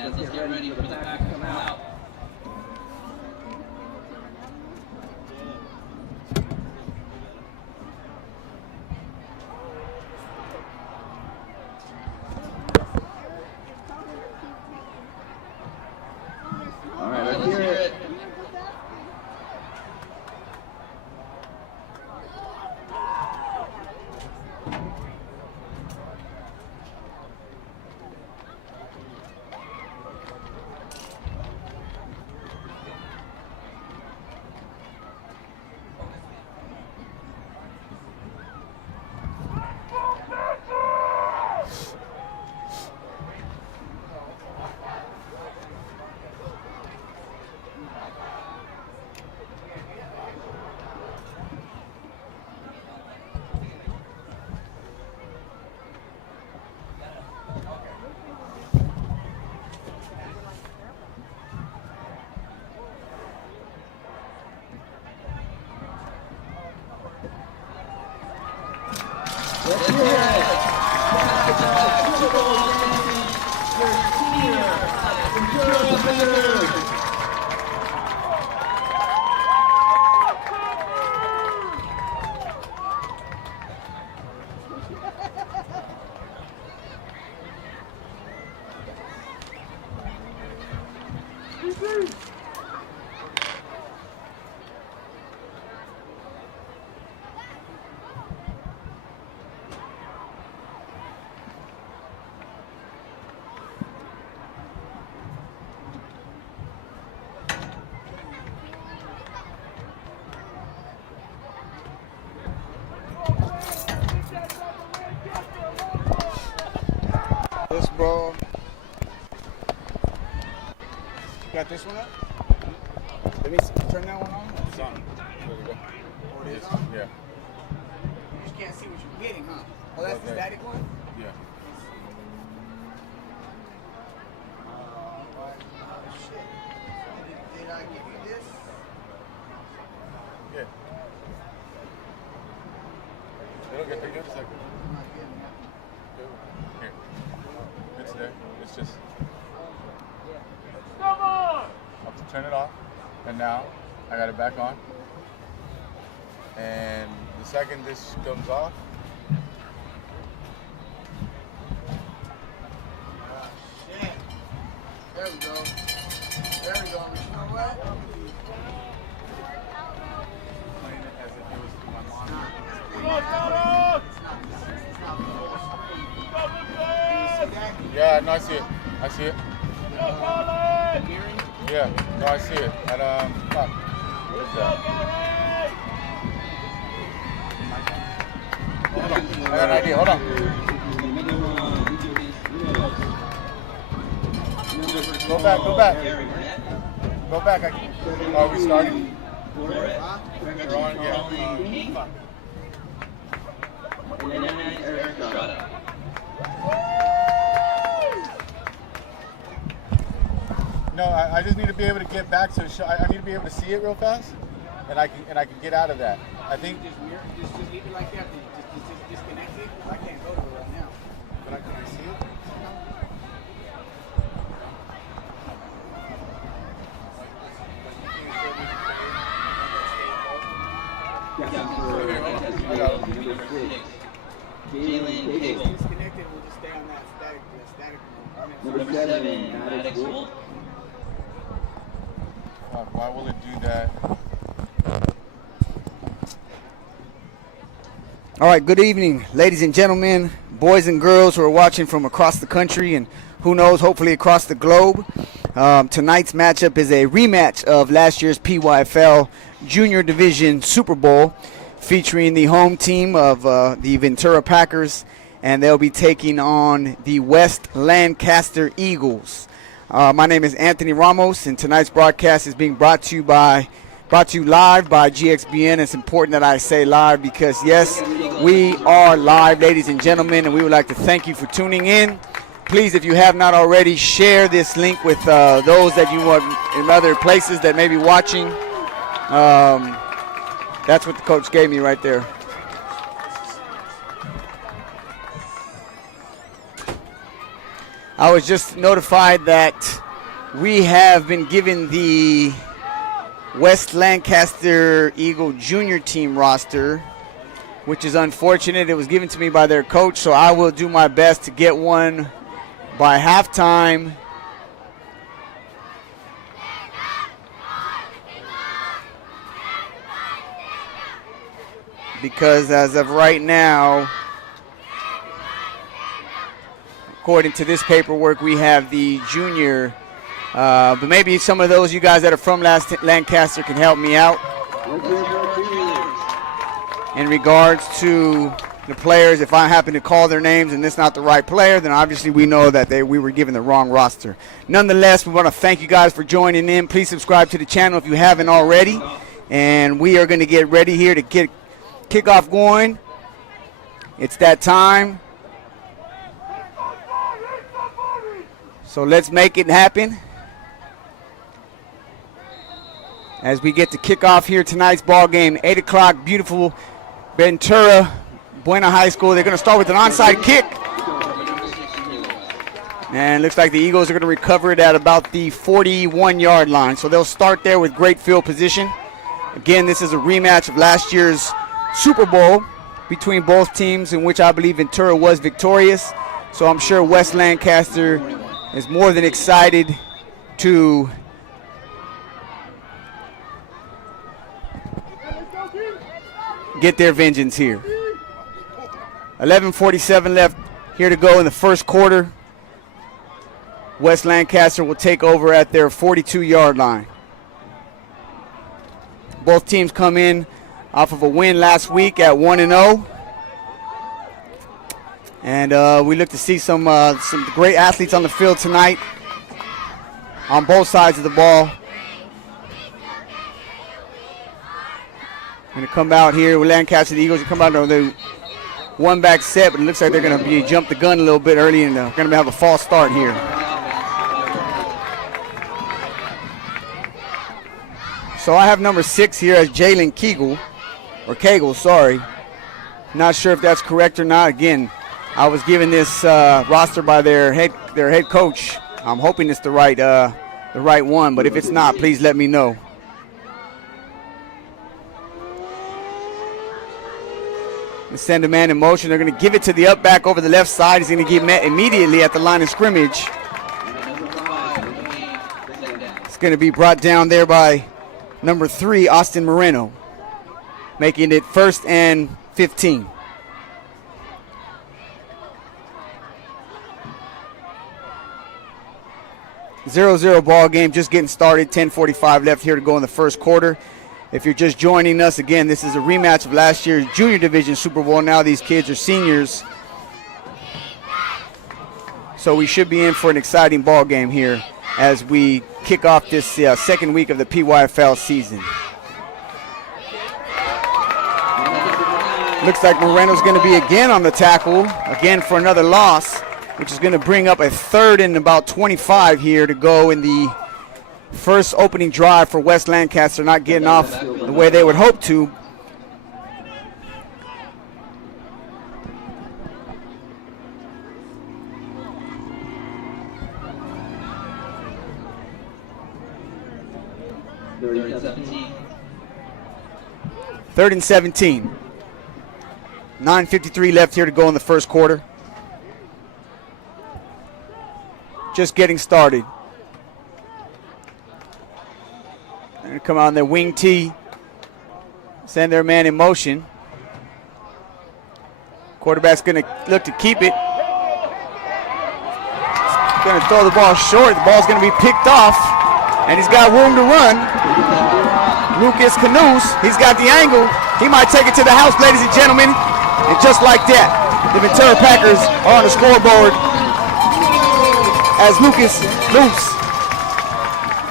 fans, let's get ready for the pack to come out. All right, let's hear it. Let's hear it. Super Bowl champion, your senior Ventura Packers. This ball. You got this one up? Let me see. Turn that one on. It's on. There we go. Oh, it is on? Yeah. You just can't see what you're getting, huh? Oh, that's the static one? Yeah. Shit. Did I give you this? Yeah. It'll get bigger in a second. I'm not getting it. Here. It's there. It's just. Come on! I have to turn it off. And now I got it back on. And the second this comes off. Shit. There we go. There we go. You know what? Playing it as if it was my mom. Come on, Carlos! It's not the whole screen. Go, You Lucas! see that? Yeah, no, I see it. I see it. Go, Carlos! Hearing? Yeah, no, I see it. At fuck. What is Go, that? Gary! Hold on. I got an idea. Hold on. Go back. Go back. Go back. Are we starting? We're on. Yeah. Fuck. No, I just need to be able to get back to the show. I need to be able to see it real fast, and I can get out of that. I think. Just leave it like that. Just disconnect it. I can't go to it right now. But I can see it. Jalen Cable. Disconnect it. We'll just stay on that static mode. Number 7, Maddox Wolf. Why will it do that? All right, good evening, ladies and gentlemen, boys and girls who are watching from across the country and who knows, hopefully across the globe. Tonight's matchup is a rematch of last year's PYFL Junior Division Super Bowl, featuring the home team of the Ventura Packers, and they'll be taking on the West Lancaster Eagles. My name is Anthony Ramos, and tonight's broadcast is being brought to you live by GXBN. It's important that I say live because, yes, we are live, ladies and gentlemen, and we would like to thank you for tuning in. Please, if you have not already, share this link with those that you want in other places that may be watching. That's what the coach gave me right there. I was just notified that we have been given the West Lancaster Eagle Junior team roster, which is unfortunate. It was given to me by their coach, so I will do my best to get one by halftime. Because as of right now, according to this paperwork, we have the junior. But maybe some of those you guys that are from Lancaster can help me out in regards to the players. If I happen to call their names and it's not the right player, then obviously we know that we were given the wrong roster. Nonetheless, we want to thank you guys for joining in. Please subscribe to the channel if you haven't already. And we are going to get ready here to get kickoff going. It's that time. So let's make it happen as we get to kick off here tonight's ball game. 8 o'clock, beautiful Ventura, Buena High School. They're going to start with an onside kick. And it looks like the Eagles are going to recover it at about the 41-yard line. So they'll start there with great field position. Again, this is a rematch of last year's Super Bowl between both teams, in which I believe Ventura was victorious. So I'm sure West Lancaster is more than excited to get their vengeance here. 11:47 left here to go in the first quarter. West Lancaster will take over at their 42-yard line. Both teams come in off of a win last week at 1-0. And we look to see some great athletes on the field tonight on both sides of the ball. Going to come out here with Lancaster. The Eagles will come out on the one-back set, but it looks like they're going to be jump the gun a little bit early, and they're going to have a false start here. So I have number 6 here as Jalen Cagle, sorry. Not sure if that's correct or not. Again, I was given this roster by their head coach. I'm hoping it's the right one, but if it's not, please let me know. They send a man in motion. They're going to give it to the up back over the left side. He's going to get met immediately at the line of scrimmage. It's going to be brought down there by number 3, Austin Moreno, making it 1st and 15. Zero ball game, just getting started. 10:45 left here to go in the first quarter. If you're just joining us, again, this is a rematch of last year's Junior Division Super Bowl. Now these kids are seniors, so we should be in for an exciting ball game here as we kick off this second week of the PYFL season. Looks like Moreno's going to be again on the tackle, again for another loss, which is going to bring up a 3rd and about 25 here to go in the first opening drive for West Lancaster, not getting off the way they would hope to. Third and 17. 9:53 left here to go in the first quarter. Just getting started. They're going to come on their wing tee, send their man in motion. Quarterback's going to look to keep it. He's going to throw the ball short. The ball's going to be picked off, and he's got room to run. Lucas Canoes, he's got the angle. He might take it to the house, ladies and gentlemen. And just like that, the Ventura Packers are on the scoreboard as Lucas Loose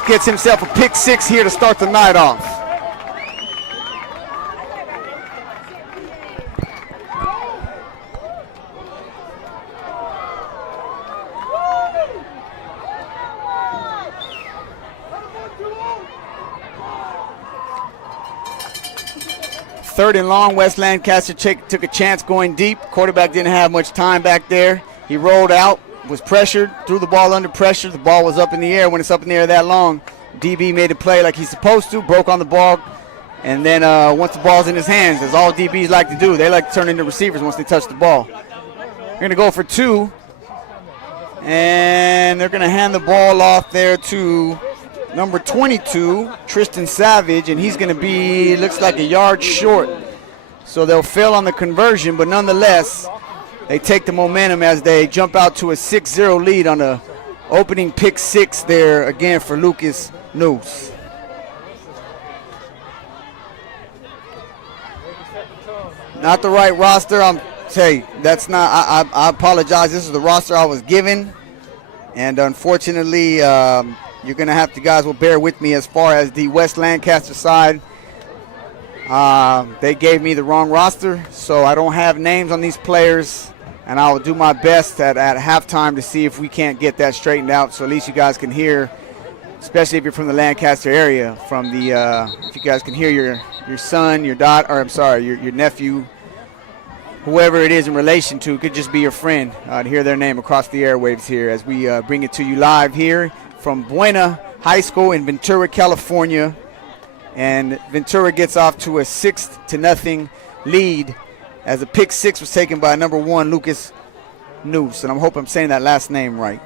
gets himself a pick 6 here to start the night off. Third and long, West Lancaster took a chance going deep. Quarterback didn't have much time back there. He rolled out, was pressured, threw the ball under pressure. The ball was up in the air. When it's up in the air that long, DB made a play like he's supposed to, broke on the ball, and then once the ball's in his hands, as all DBs like to do, they like to turn into receivers once they touch the ball. They're going to go for 2, and they're going to hand the ball off there to number 22, Tristan Savage, and he's going to be, looks like a yard short. So they'll fail on the conversion, but nonetheless, they take the momentum as they jump out to a 6-0 lead on the opening pick 6 there again for Lucas Noose. Not the right roster. That's not. I apologize. This is the roster I was given, and unfortunately, you're gonna have to, guys will bear with me as far as the West Lancaster side. They gave me the wrong roster, so I don't have names on these players, and I will do my best at halftime to see if we can't get that straightened out, so at least you guys can hear, especially if you're from the Lancaster area, from the if you guys can hear your son, your your nephew, whoever it is in relation to. It could just be your friend, to hear their name across the airwaves here as we bring it to you live here from Buena High School in Ventura, California. And Ventura gets off to a 6-0 lead as a pick 6 was taken by number 1, Lucas Noose. And I hope I'm saying that last name right.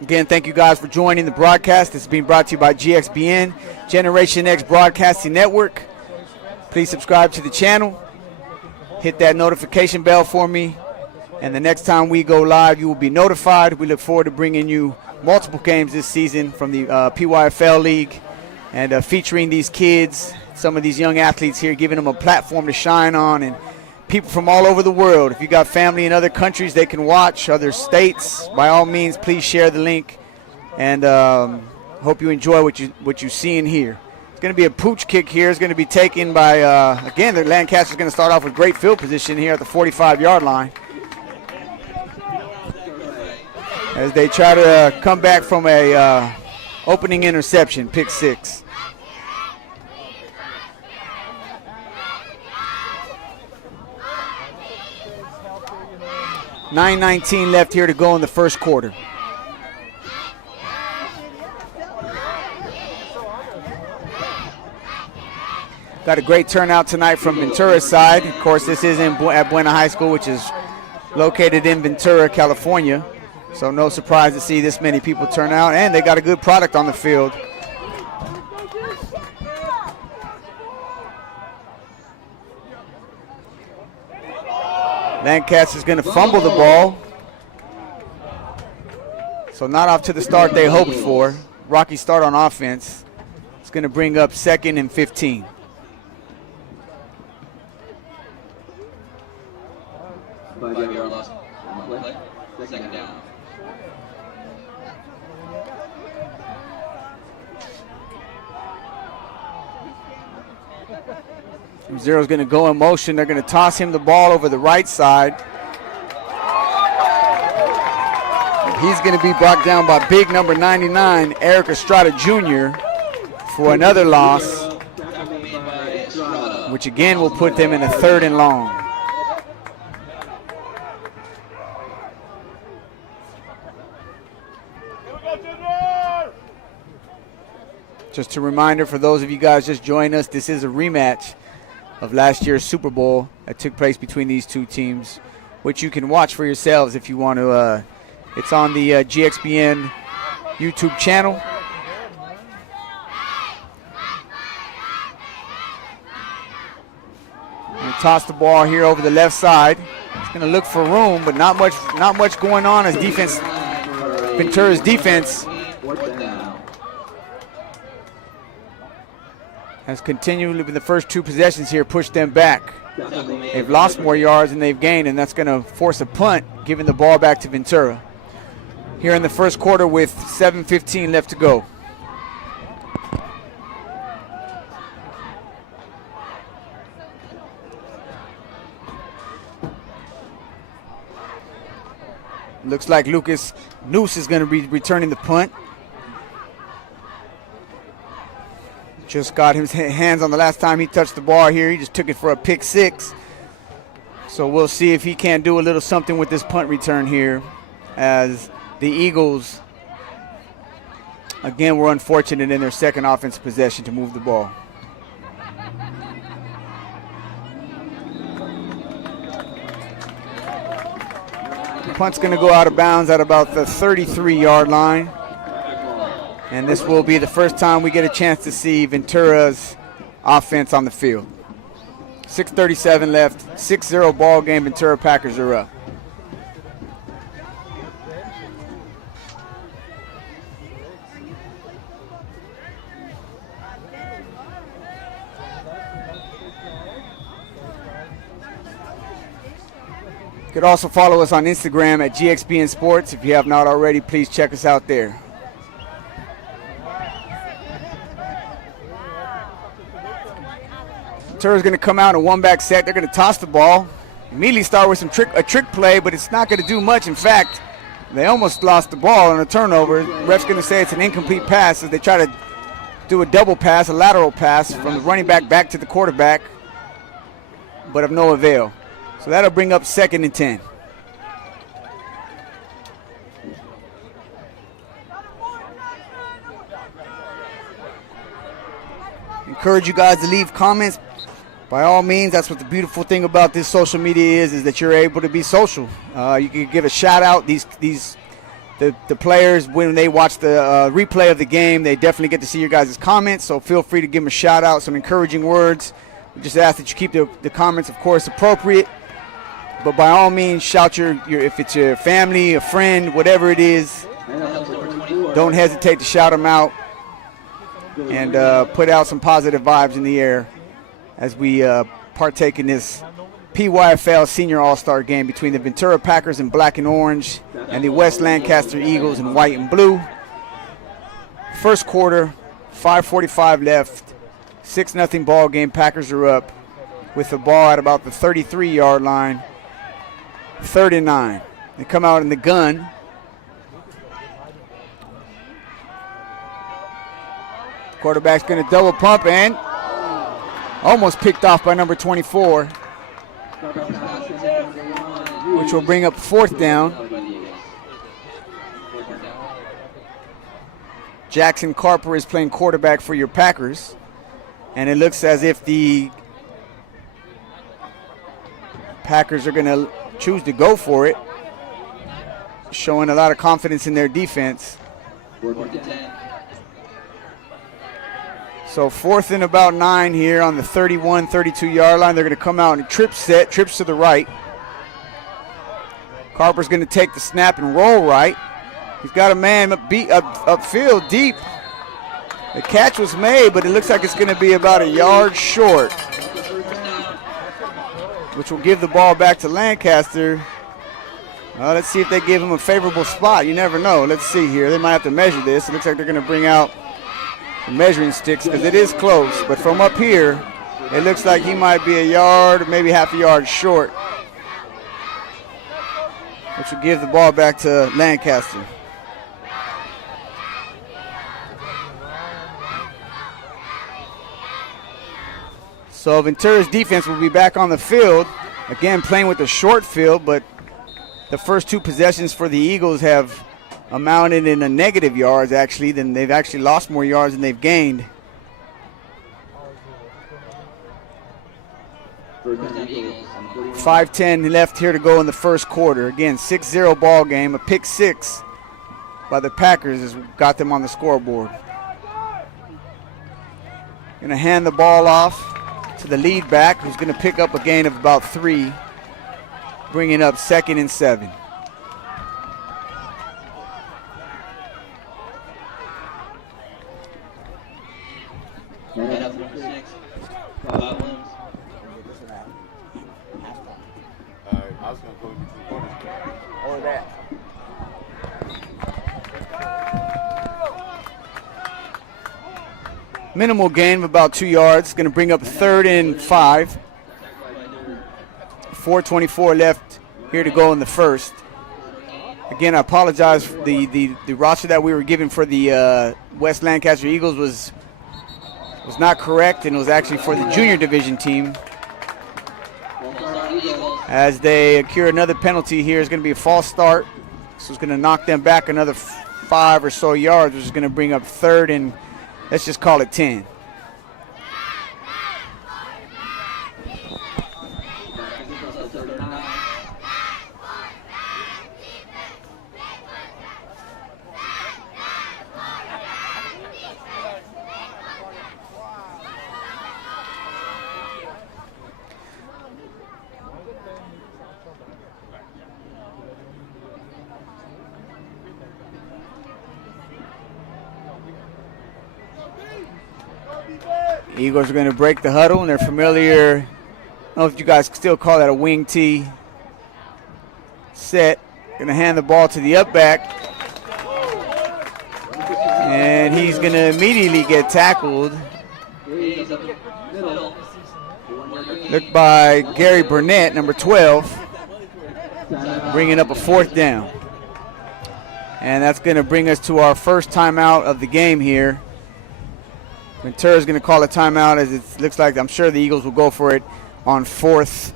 Again, thank you guys for joining the broadcast. It's being brought to you by GXBN, Generation X Broadcasting Network. Please subscribe to the channel. Hit that notification bell for me. And the next time we go live, you will be notified. We look forward to bringing you multiple games this season from the PYFL League. And featuring these kids, some of these young athletes here, giving them a platform to shine on, and people from all over the world. If you got family in other countries, they can watch, other states. By all means, please share the link, and hope you enjoy what you see in here. It's going to be a pooch kick here. It's going to be taken by, again, the Lancaster's going to start off with great field position here at the 45-yard line, as they try to come back from a opening interception, pick 6. $9:19 left here to go in the first quarter. Got a great turnout tonight from Ventura's side. Of course, this is at Buena High School, which is located in Ventura, California. So no surprise to see this many people turn out, and they got a good product on the field. Lancaster's going to fumble the ball. So not off to the start they hoped for. Rocky start on offense. It's going to bring up 2nd and 15. Five-yard loss. Second down. Zero's going to go in motion. They're going to toss him the ball over the right side. He's going to be brought down by big number 99, Eric Estrada Jr., for another loss, which again will put them in a 3rd and long. Just a reminder for those of you guys just joining us, this is a rematch of last year's Super Bowl that took place between these two teams, which you can watch for yourselves if you want to. It's on the GXBN YouTube channel. Going to toss the ball here over the left side. It's going to look for room, but not much going on as Ventura's defense has continued in the first 2 possessions here, pushed them back. They've lost more yards than they've gained, and that's going to force a punt, giving the ball back to Ventura. Here in the first quarter with 7:15 left to go. Looks like Lucas Noose is going to be returning the punt. Just got his hands on the last time he touched the ball here. He just took it for a pick 6. So we'll see if he can't do a little something with this punt return here as the Eagles, again, were unfortunate in their second offensive possession to move the ball. The punt's going to go out of bounds at about the 33-yard line. And this will be the first time we get a chance to see Ventura's offense on the field. 6:37 left, 6-0 ball game. Ventura Packers are up. You could also follow us on Instagram at GXBN Sports. If you have not already, please check us out there. Ventura's going to come out in a one-back set. They're going to toss the ball. Immediately start with a trick play, but it's not going to do much. In fact, they almost lost the ball on a turnover. The ref's going to say it's an incomplete pass as they try to do a double pass, a lateral pass from the running back to the quarterback, but of no avail. So that'll bring up 2nd and 10. Encourage you guys to leave comments. By all means, that's what the beautiful thing about this social media is that you're able to be social. You can give a shout out. The players, when they watch the replay of the game, they definitely get to see your guys' comments. So feel free to give them a shout out, some encouraging words. We just ask that you keep the comments, of course, appropriate. But by all means, shout your if it's your family, a friend, whatever it is, don't hesitate to shout them out and put out some positive vibes in the air as we partake in this PYFL Senior All-Star game between the Ventura Packers in black and orange and the West Lancaster Eagles in white and blue. First quarter, 5:45 left, 6-0 ball game. Packers are up with the ball at about the 33-yard line. 3rd and 9. They come out in the gun. Quarterback's going to double pump and almost picked off by number 24, which will bring up 4th down. Jackson Carper is playing quarterback for your Packers, and it looks as if the Packers are going to choose to go for it, showing a lot of confidence in their defense. So 4th and about 9 here on the 31, 32-yard line. They're going to come out in a trips to the right. Carper's going to take the snap and roll right. He's got a man upfield deep. The catch was made, but it looks like it's going to be about a yard short, which will give the ball back to Lancaster. Let's see if they give him a favorable spot. You never know. Let's see here. They might have to measure this. It looks like they're going to bring out the measuring sticks because it is close. But from up here, it looks like he might be a yard or maybe half a yard short, which will give the ball back to Lancaster. So Ventura's defense will be back on the field, again playing with a short field, but the first 2 possessions for the Eagles have amounted in a negative yards, actually. Then they've actually lost more yards than they've gained. 5:10 left here to go in the first quarter. Again, 6-0 ball game. A pick 6 by the Packers has got them on the scoreboard. Going to hand the ball off to the lead back, who's going to pick up a gain of about 3, bringing up 2nd and 7. I was going to go into the corners. Or that. Minimal gain of about 2 yards. Going to bring up 3rd and 5. 4:24 left here to go in the first. Again, I apologize. The roster that we were given for the West Lancaster Eagles was not correct, and it was actually for the junior division team. As they accrue another penalty here, it's going to be a false start. So it's going to knock them back another 5 or so yards, which is going to bring up 3rd and, let's just call it 10. Eagles are going to break the huddle, and they're familiar. I don't know if you guys still call that a wing tee set. Going to hand the ball to the up back. And he's going to immediately get tackled. Looked by Gary Burnett, number 12, bringing up a 4th down. And that's going to bring us to our first timeout of the game here. Ventura is going to call a timeout, as it looks like I'm sure the Eagles will go for it on 4th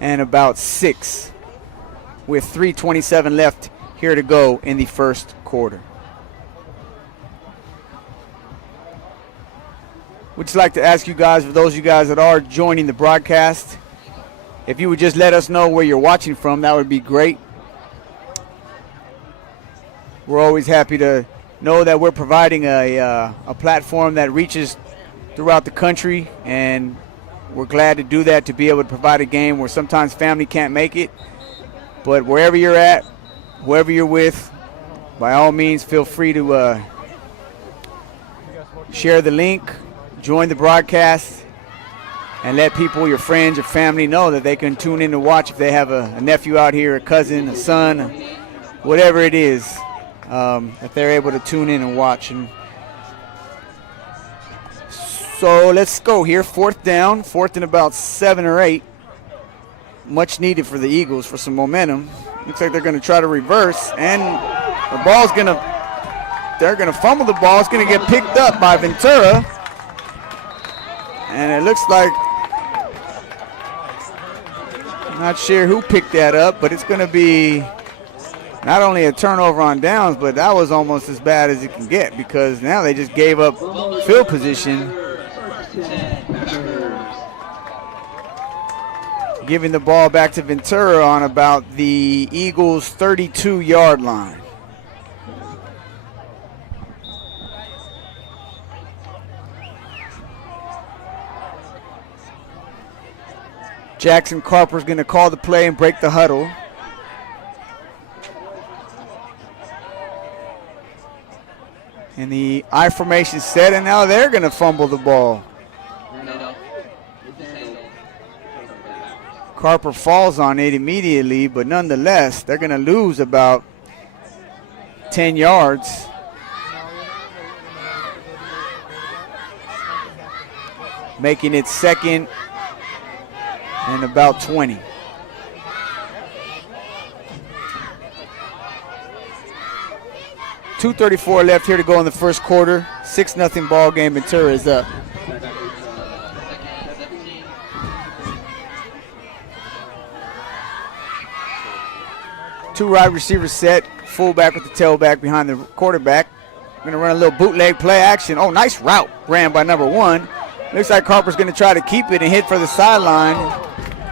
and about 6, with 3:27 left here to go in the first quarter. We'd just like to ask you guys, for those of you guys that are joining the broadcast, if you would just let us know where you're watching from, that would be great. We're always happy to know that we're providing a platform that reaches throughout the country, and we're glad to do that, to be able to provide a game where sometimes family can't make it. But wherever you're at, whoever you're with, by all means, feel free to share the link, join the broadcast, and let people, your friends, your family, know that they can tune in to watch if they have a nephew out here, a cousin, a son, whatever it is. If they're able to tune in and watch. And so let's go here. 4th down, 4th and about 7 or 8. Much needed for the Eagles for some momentum. Looks like they're going to try to reverse, and the ball's going to, they're going to fumble the ball. It's going to get picked up by Ventura. And it looks like, I'm not sure who picked that up, but it's going to be not only a turnover on downs, but that was almost as bad as it can get, because now they just gave up field position, giving the ball back to Ventura on about the Eagles' 32-yard line. Jackson Carper's going to call the play and break the huddle. And the I formation set, and now they're going to fumble the ball. Carper falls on it immediately, but nonetheless, they're going to lose about 10 yards. Making it 2nd and about 20. .234 left here to go in the first quarter. 6-0 ball game. Ventura is up. Two wide receivers set. Fullback with the tailback behind the quarterback. Going to run a little bootleg play action. Oh, nice route ran by number 1. Looks like Carper's going to try to keep it and hit for the sideline.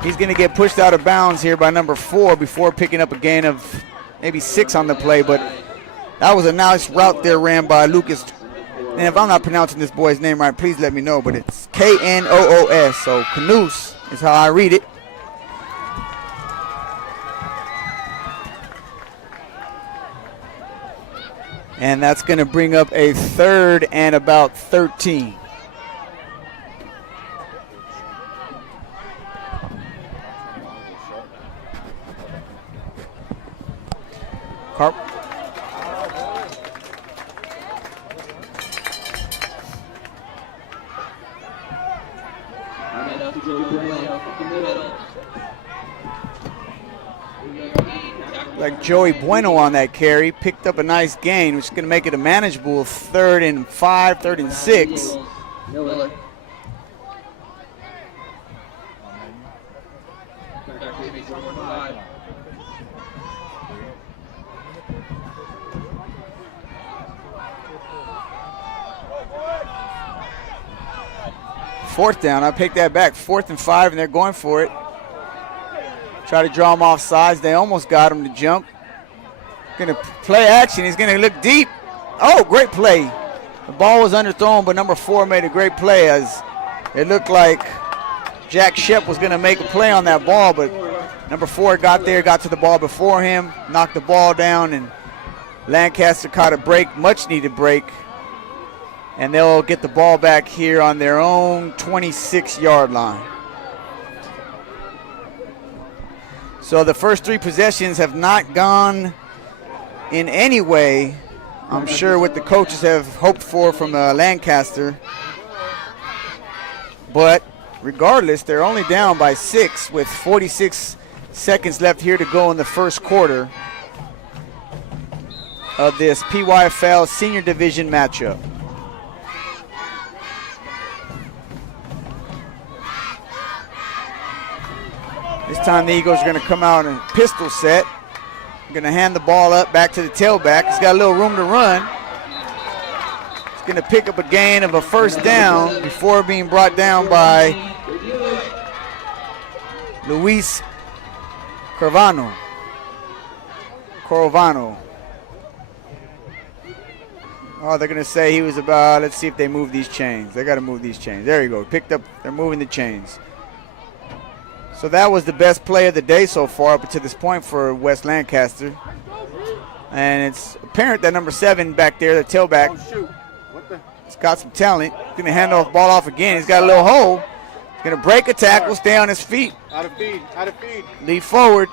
He's going to get pushed out of bounds here by number 4 before picking up a gain of maybe 6 on the play, but that was a nice route there ran by Lucas. And if I'm not pronouncing this boy's name right, please let me know, but it's Knoos, so Knoos is how I read it. And that's going to bring up a 3rd and about 13. Carp. Like Joey Bueno on that carry, picked up a nice gain, which is going to make it a manageable 3rd and 5, 3rd and 6. Fourth down. I picked that back. 4th and 5, and they're going for it. Try to draw him off sides. They almost got him to jump. Going to play action. He's going to look deep. Oh, great play. The ball was underthrown, but number 4 made a great play as it looked like Jack Shep was going to make a play on that ball, but number 4 got there, got to the ball before him, knocked the ball down, and Lancaster caught a break, much needed break, and they'll get the ball back here on their own 26-yard line. So the first 3 possessions have not gone in any way, I'm sure, what the coaches have hoped for from Lancaster. But regardless, they're only down by 6 with 46 seconds left here to go in the first quarter of this PYFL Senior Division matchup. This time the Eagles are going to come out in pistol set. Going to hand the ball up back to the tailback. He's got a little room to run. He's going to pick up a gain of a first down before being brought down by Luis Corvano. Oh, they're going to say he was about, let's see if they move these chains. They got to move these chains. There you go. Picked up, they're moving the chains. So that was the best play of the day so far up to this point for West Lancaster. And it's apparent that number 7 back there, the tailback, he's got some talent. He's going to hand the ball off again. He's got a little hole. He's going to break a tackle, stay on his feet. Out of feed. Lead forward,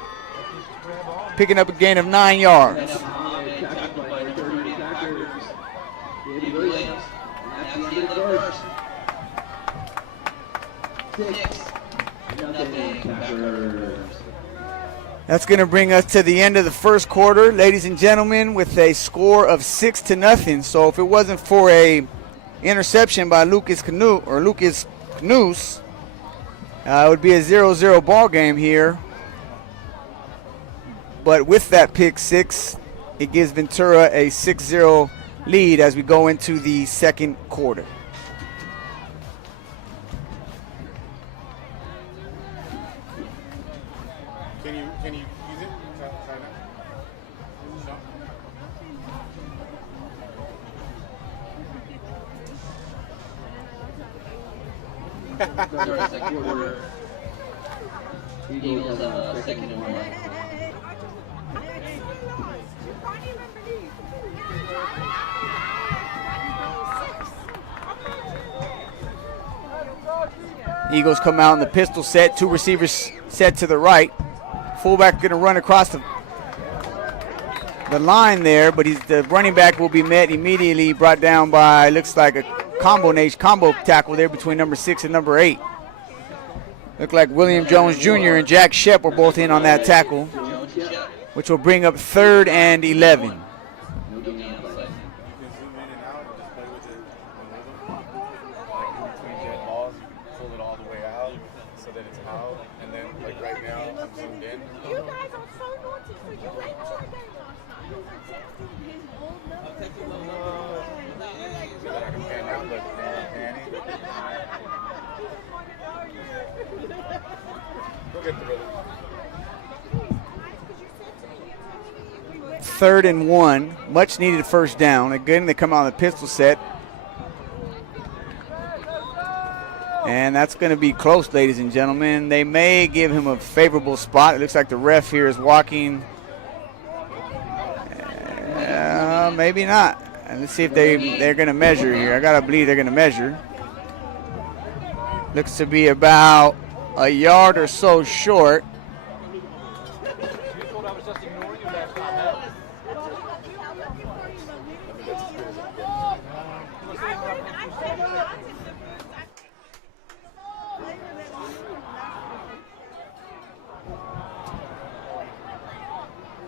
picking up a gain of 9 yards. That's going to bring us to the end of the first quarter, ladies and gentlemen, with a score of 6-0. So if it wasn't for a interception by Lucas Knus, it would be a 0-0 ball game here. But with that pick 6, it gives Ventura a 6-0 lead as we go into the second quarter. Can you use it? Second quarter. Eagles second and 1. Eagles come out in the pistol set, 2 receivers set to the right. Fullback going to run across the line there, but the running back will be met immediately, brought down by, looks like a combo tackle there between number 6 and number 8. Looked like William Jones Jr. and Jack Shep were both in on that tackle, which will bring up 3rd and 11. Third and 1, much needed first down. Again, they come out on the pistol set. And that's going to be close, ladies and gentlemen. They may give him a favorable spot. It looks like the ref here is walking. Maybe not. And let's see if they're going to measure here. I got to believe they're going to measure. Looks to be about a yard or so short.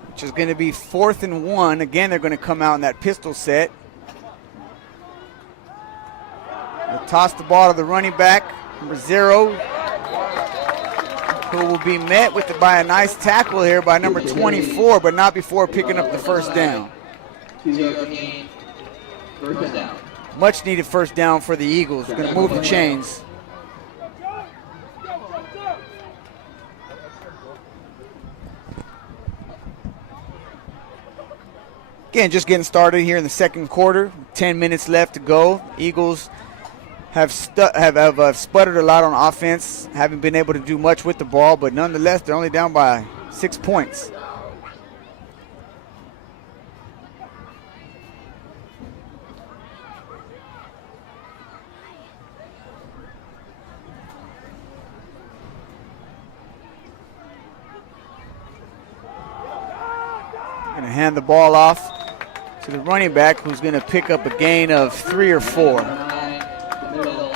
Which is going to be 4th and 1. Again, they're going to come out in that pistol set. They'll toss the ball to the running back, number 0, who will be met by a nice tackle here by number 24, but not before picking up the first down. First down. Much needed first down for the Eagles. Going to move the chains. Again, just getting started here in the second quarter. 10 minutes left to go. Eagles have sputtered a lot on offense, haven't been able to do much with the ball, but nonetheless, they're only down by 6 points. Going to hand the ball off to the running back, who's going to pick up a gain of 3 or 4. Middle,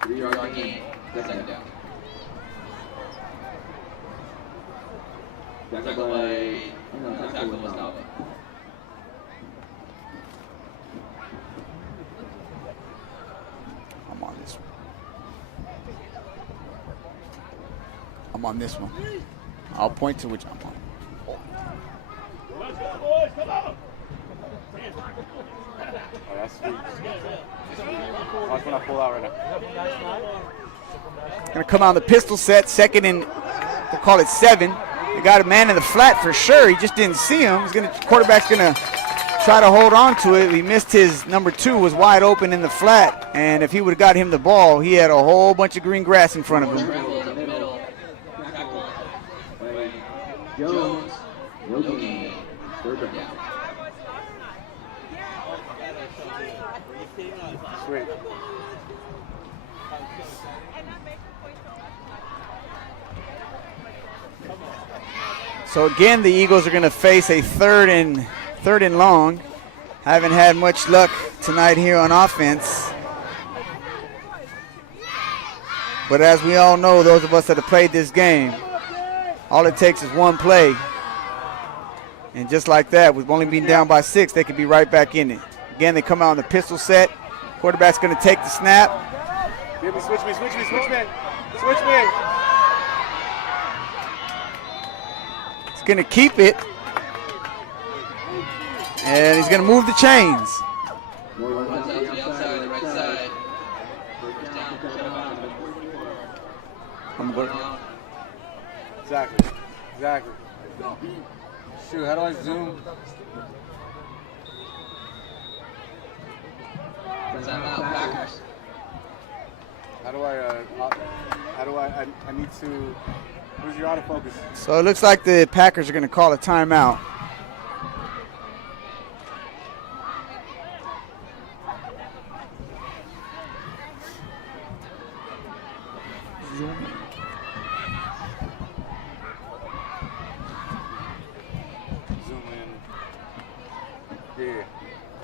3-yard gain. Second down. Tackle by, tackle was out. I'm on this one. I'm on this one. I'll point to which I'm on. Let's go, boys. Come on. Oh, that's sweet. Watch when I pull out right now. Going to come on the pistol set, second and we'll call it 7. They got a man in the flat for sure. He just didn't see him. Quarterback's going to try to hold on to it. He missed his number 2, was wide open in the flat, and if he would have got him the ball, he had a whole bunch of green grass in front of him. Middle, tackle by Jones, no gain. Third down. Sweet. So again, the Eagles are going to face a third and long. Haven't had much luck tonight here on offense. But as we all know, those of us that have played this game, all it takes is one play. And just like that, with only being down by 6, they could be right back in it. Again, they come out on the pistol set. Quarterback's going to take the snap. Switch me. Switch me. He's going to keep it. And he's going to move the chains. Runs out to the outside, the right side. I'm going to Exactly. Shoot, how do I zoom? Packers. How do I need to, where's your autofocus? So it looks like the Packers are going to call a timeout. Zoom in. Yeah,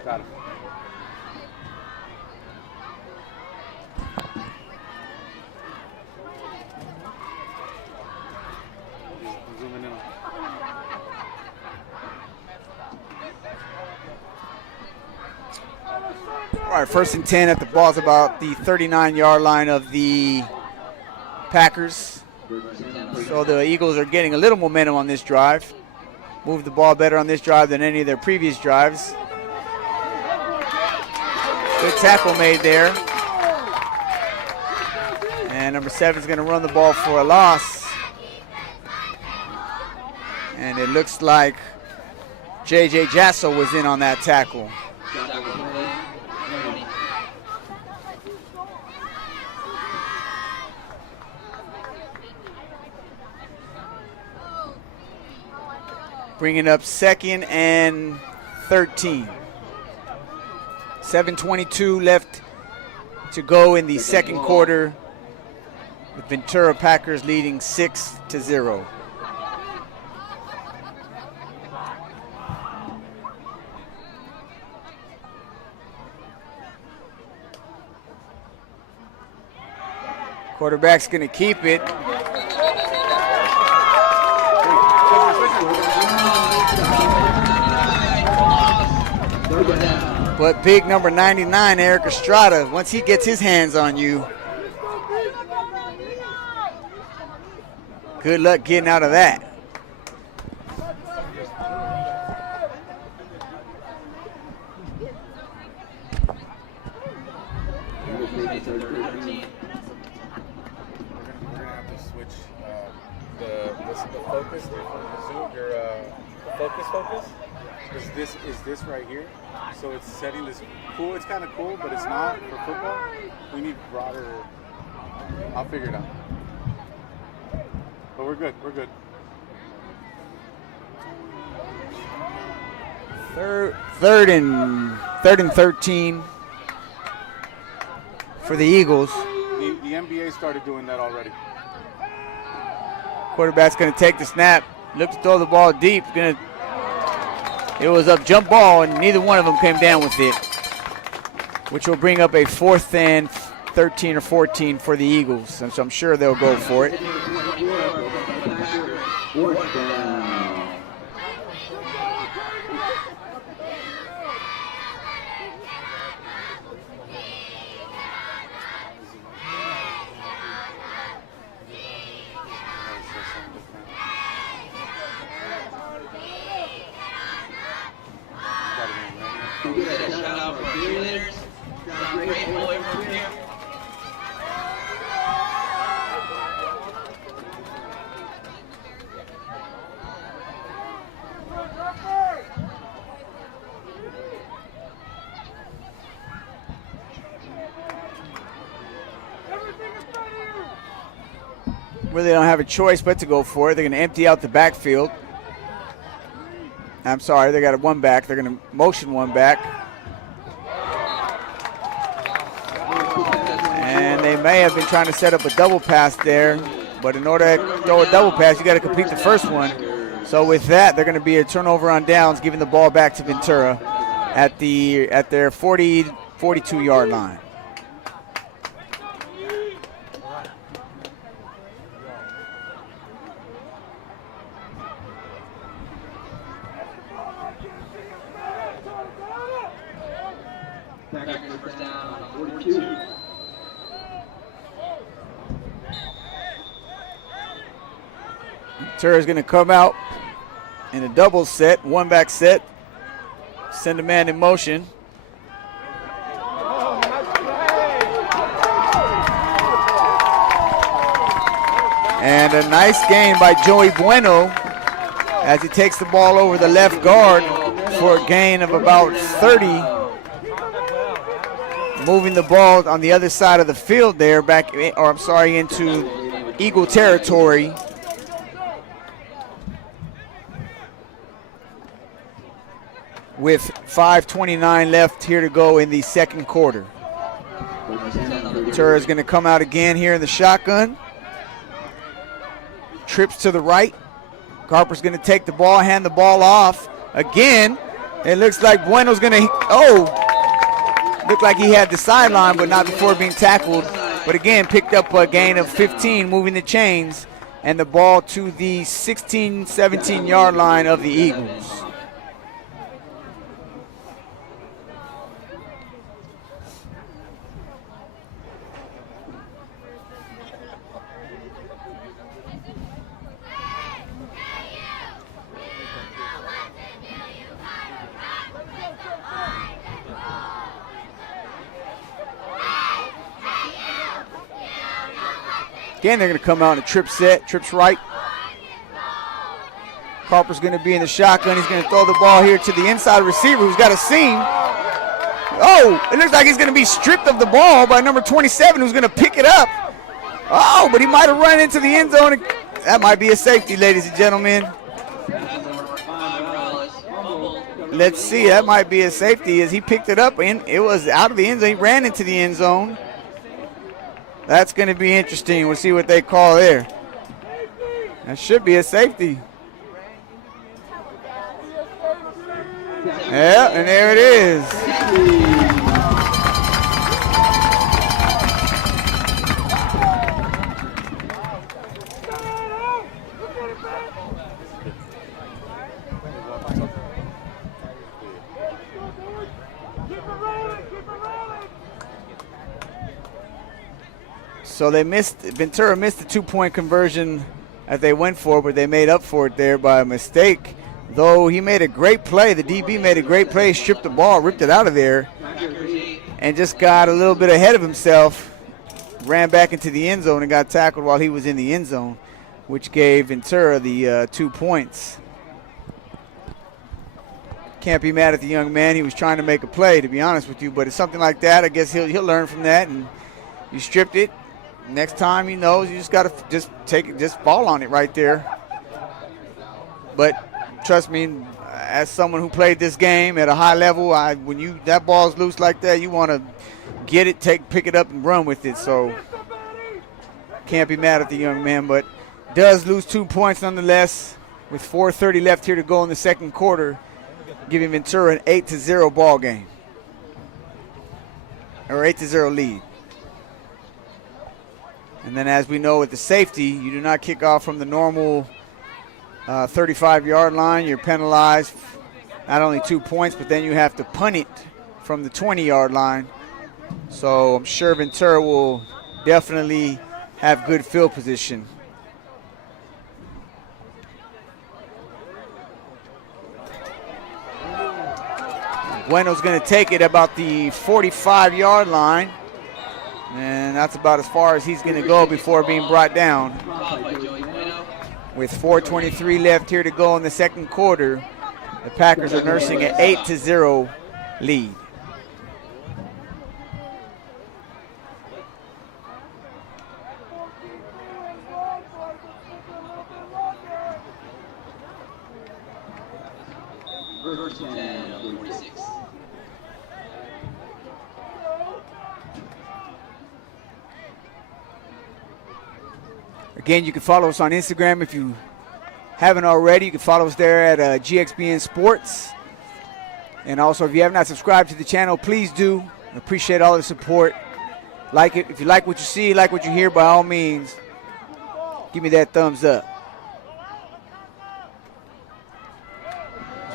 got it. Zooming in. All right, 1st and 10 at the ball's about the 39-yard line of the Packers. So the Eagles are getting a little momentum on this drive. Moved the ball better on this drive than any of their previous drives. Good tackle made there. And number 7 is going to run the ball for a loss. And it looks like J.J. Jasso was in on that tackle. Bringing up 2nd and 13. 7:22 left to go in the second quarter. The Ventura Packers leading 6-0. Quarterback's going to keep it. But big number 99, Eric Estrada, once he gets his hands on you, good luck getting out of that. The focus, your focus. is this right here. So it's setting this cool. It's kind of cool, but it's not for football. We need broader. I'll figure it out. But we're good. We're good. Third and 13 for the Eagles. The NBA started doing that already. Quarterback's going to take the snap. Look to throw the ball deep. It was a jump ball, and neither one of them came down with it, which will bring up a 4th and 13 or 14 for the Eagles. And so I'm sure they'll go for it. Really don't have a choice but to go for it. They're going to empty out the backfield. I'm sorry, they got a one back. They're going to motion one back. And they may have been trying to set up a double pass there, but in order to throw a double pass, you got to complete the first one. So with that, they're going to be a turnover on downs, giving the ball back to Ventura at their 42-yard line. First down, 42. Ventura's going to come out in a double set, one back set, send a man in motion. And a nice gain by Joey Bueno as he takes the ball over the left guard for a gain of about 30. Moving the ball on the other side of the field there, into Eagle territory. With 5:29 left here to go in the second quarter. Ventura is going to come out again here in the shotgun. Trips to the right. Harper's going to take the ball, hand the ball off. Again, it looks like Bueno's going to, looked like he had the sideline, but not before being tackled. But again, picked up a gain of 15, moving the chains, and the ball to the 16, 17-yard line of the Eagles. Again, they're going to come out in a trip set. Trips right. Harper's going to be in the shotgun. He's going to throw the ball here to the inside receiver who's got a seam. Oh, it looks like he's going to be stripped of the ball by number 27 who's going to pick it up. Oh, but he might have run into the end zone. That might be a safety, ladies and gentlemen. Let's see. That might be a safety as he picked it up, and it was out of the end zone. He ran into the end zone. That's going to be interesting. We'll see what they call there. That should be a safety. Yeah, and there it is. So Ventura missed the 2-point conversion that they went for, but they made up for it there by a mistake. Though he made a great play, the DB made a great play, stripped the ball, ripped it out of there, and just got a little bit ahead of himself, ran back into the end zone and got tackled while he was in the end zone, which gave Ventura the 2 points. Can't be mad at the young man. He was trying to make a play, to be honest with you. But it's something like that. I guess he'll learn from that. And you stripped it. Next time he knows, you just got to just fall on it right there. But trust me, as someone who played this game at a high level, when that ball's loose like that, you want to get it, pick it up, and run with it. So can't be mad at the young man, but does lose 2 points nonetheless with 4:30 left here to go in the second quarter, giving Ventura an 8-0 ball game, or 8-0 lead. And then, as we know, with the safety, you do not kick off from the normal 35-yard line. You're penalized not only 2 points, but then you have to punt it from the 20-yard line. So I'm sure Ventura will definitely have good field position. Bueno's going to take it about the 45-yard line. And that's about as far as he's going to go before being brought down. With 4:23 left here to go in the second quarter, the Packers are nursing an 8-0 lead. First and 46. Again, you can follow us on Instagram if you haven't already. You can follow us there at GXBN Sports. And also, if you have not subscribed to the channel, please do. I appreciate all the support. Like it. If you like what you see, like what you hear, by all means, give me that thumbs up.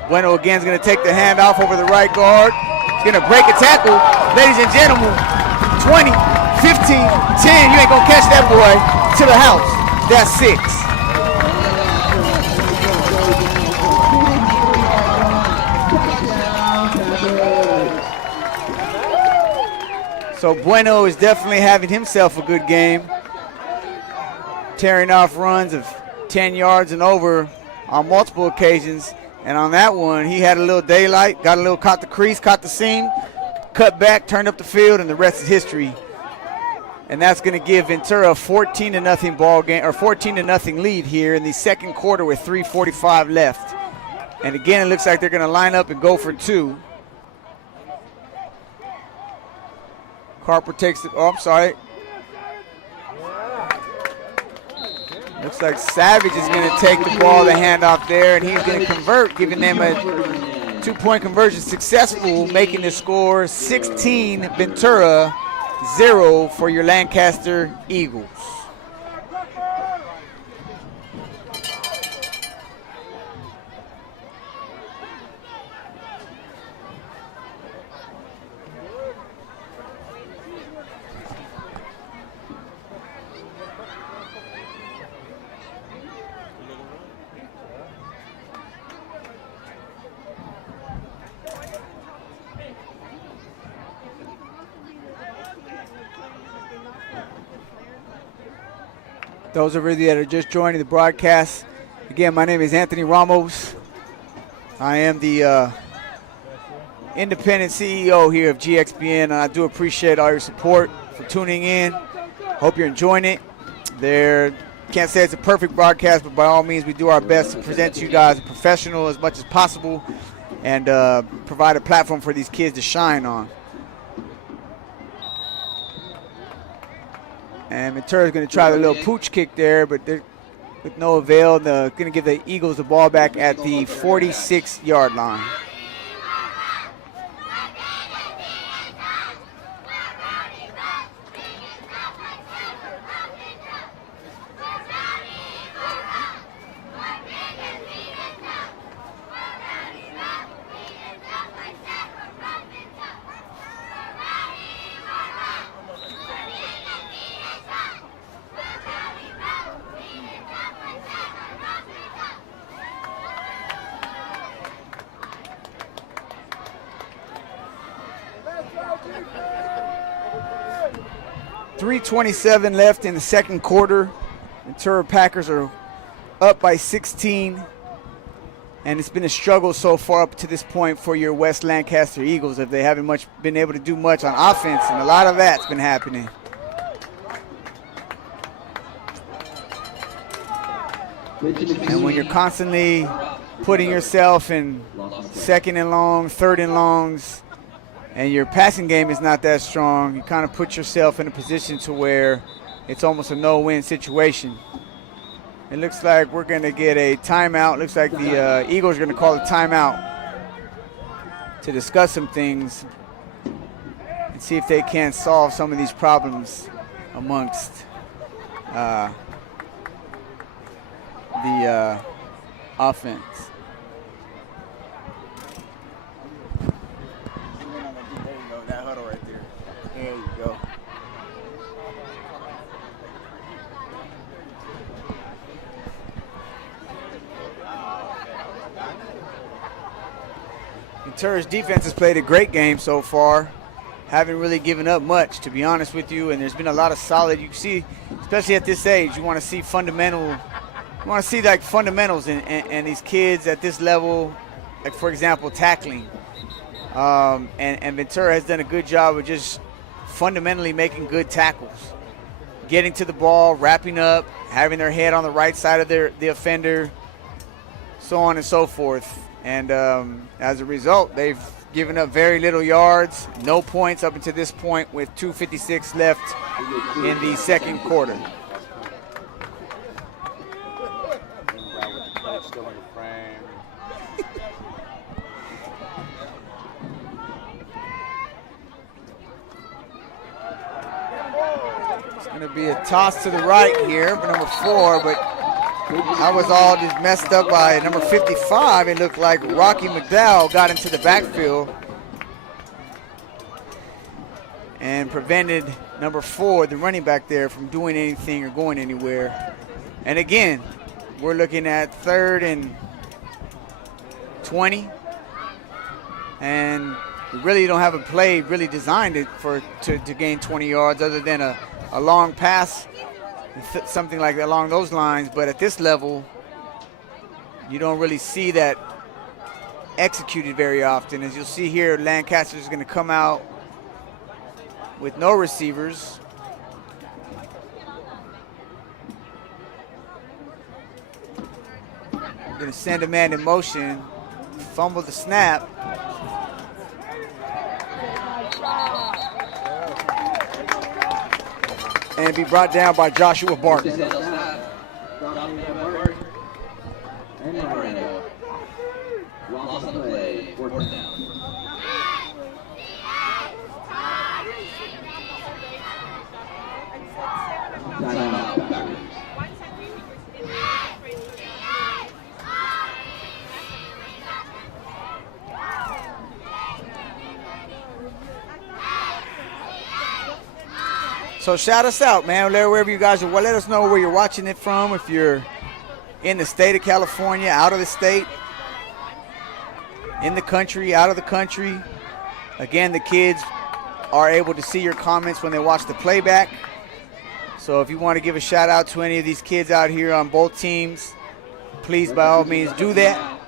Bueno again is going to take the handoff over the right guard. He's going to break a tackle. Ladies and gentlemen, 20, 15, 10. You ain't going to catch that boy to the house. That's 6. So Bueno is definitely having himself a good game. Tearing off runs of 10 yards and over on multiple occasions. And on that one, he had a little daylight, caught the crease, caught the seam, cut back, turned up the field, and the rest is history. And that's going to give Ventura a 14-0 ball game, or 14-0 lead here in the second quarter with 3:45 left. And again, it looks like they're going to line up and go for 2. Carper takes the, oh, I'm sorry. Looks like Savage is going to take the ball, the handoff there, and he's going to convert, giving them a 2-point conversion successful, making the score 16 Ventura, 0 for your Lancaster Eagles. Those of you that are just joining the broadcast, again, my name is Anthony Ramos. I am the independent CEO here of GXBN, and I do appreciate all your support for tuning in. Hope you're enjoying it. Can't say it's a perfect broadcast, but by all means, we do our best to present to you guys a professional as much as possible and provide a platform for these kids to shine on. And Ventura's going to try the little pooch kick there, but with no avail. They're going to give the Eagles the ball back at the 46-yard line. .327 left in the second quarter. Ventura Packers are up by 16. And it's been a struggle so far up to this point for your West Lancaster Eagles, if they haven't been able to do much on offense, and a lot of that's been happening. And when you're constantly putting yourself in second and long, third and longs, and your passing game is not that strong, you kind of put yourself in a position to where it's almost a no-win situation. It looks like we're going to get a timeout. Looks like the Eagles are going to call a timeout to discuss some things and see if they can solve some of these problems amongst the offense. There you go, that huddle right there. There you go. Ventura's defense has played a great game so far. Haven't really given up much, to be honest with you, and there's been a lot of solid. You can see, especially at this age, you want to see fundamentals and these kids at this level, like for example, tackling. And Ventura has done a good job of just fundamentally making good tackles, getting to the ball, wrapping up, having their head on the right side of the offender, so on and so forth. And as a result, they've given up very little yards, no points up until this point with 2:56 left in the second quarter. It's going to be a toss to the right here for number 4, but that was all just messed up by number 55. It looked like Rocky McDowell got into the backfield and prevented number 4, the running back there, from doing anything or going anywhere. And again, we're looking at 3rd and 20. And we really don't have a play really designed to gain 20 yards other than a long pass, something like along those lines. But at this level, you don't really see that executed very often. As you'll see here, Lancaster is going to come out with no receivers. Going to send a man in motion, fumble the snap. And be brought down by Joshua Barton. Loss on the play, 4th down. Timeout, Packers. So shout us out, man. Wherever you guys are, let us know where you're watching it from. If you're in the state of California, out of the state, in the country, out of the country. Again, the kids are able to see your comments when they watch the playback. So if you want to give a shout out to any of these kids out here on both teams, please by all means do that.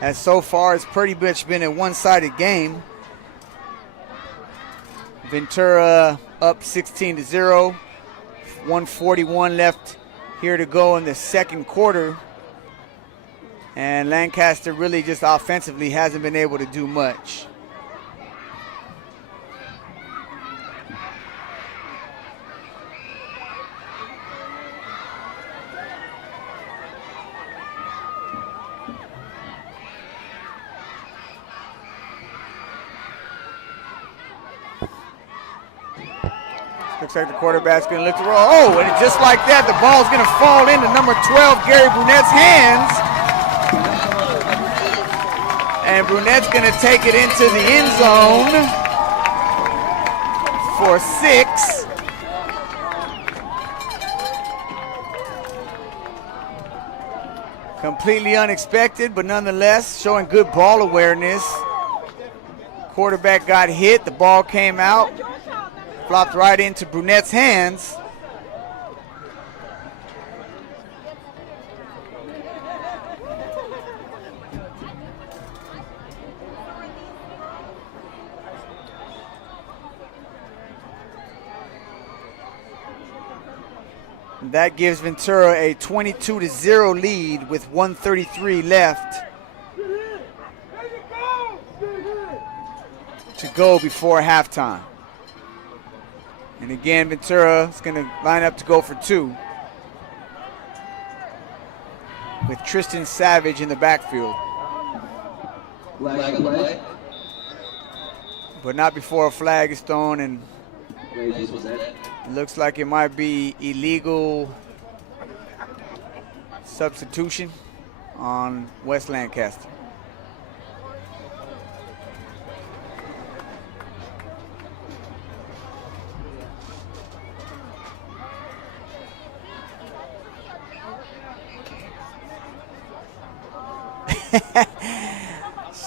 As so far, it's pretty much been a one-sided game. Ventura up 16-0, 1:41 left here to go in the second quarter. And Lancaster really just offensively hasn't been able to do much. Looks like the quarterback's going to look to roll. Oh, and just like that, the ball's going to fall into number 12, Gary Brunett's hands. And Brunett's going to take it into the end zone for 6. Completely unexpected, but nonetheless showing good ball awareness. Quarterback got hit, the ball came out. Flopped right into Brunett's hands. That gives Ventura a 22-0 lead with 1:33 left to go before halftime. And again, Ventura is going to line up to go for 2 with Tristan Savage in the backfield. Flag on the play. But not before a flag is thrown, and This was it. it looks like it might be illegal substitution on West Lancaster.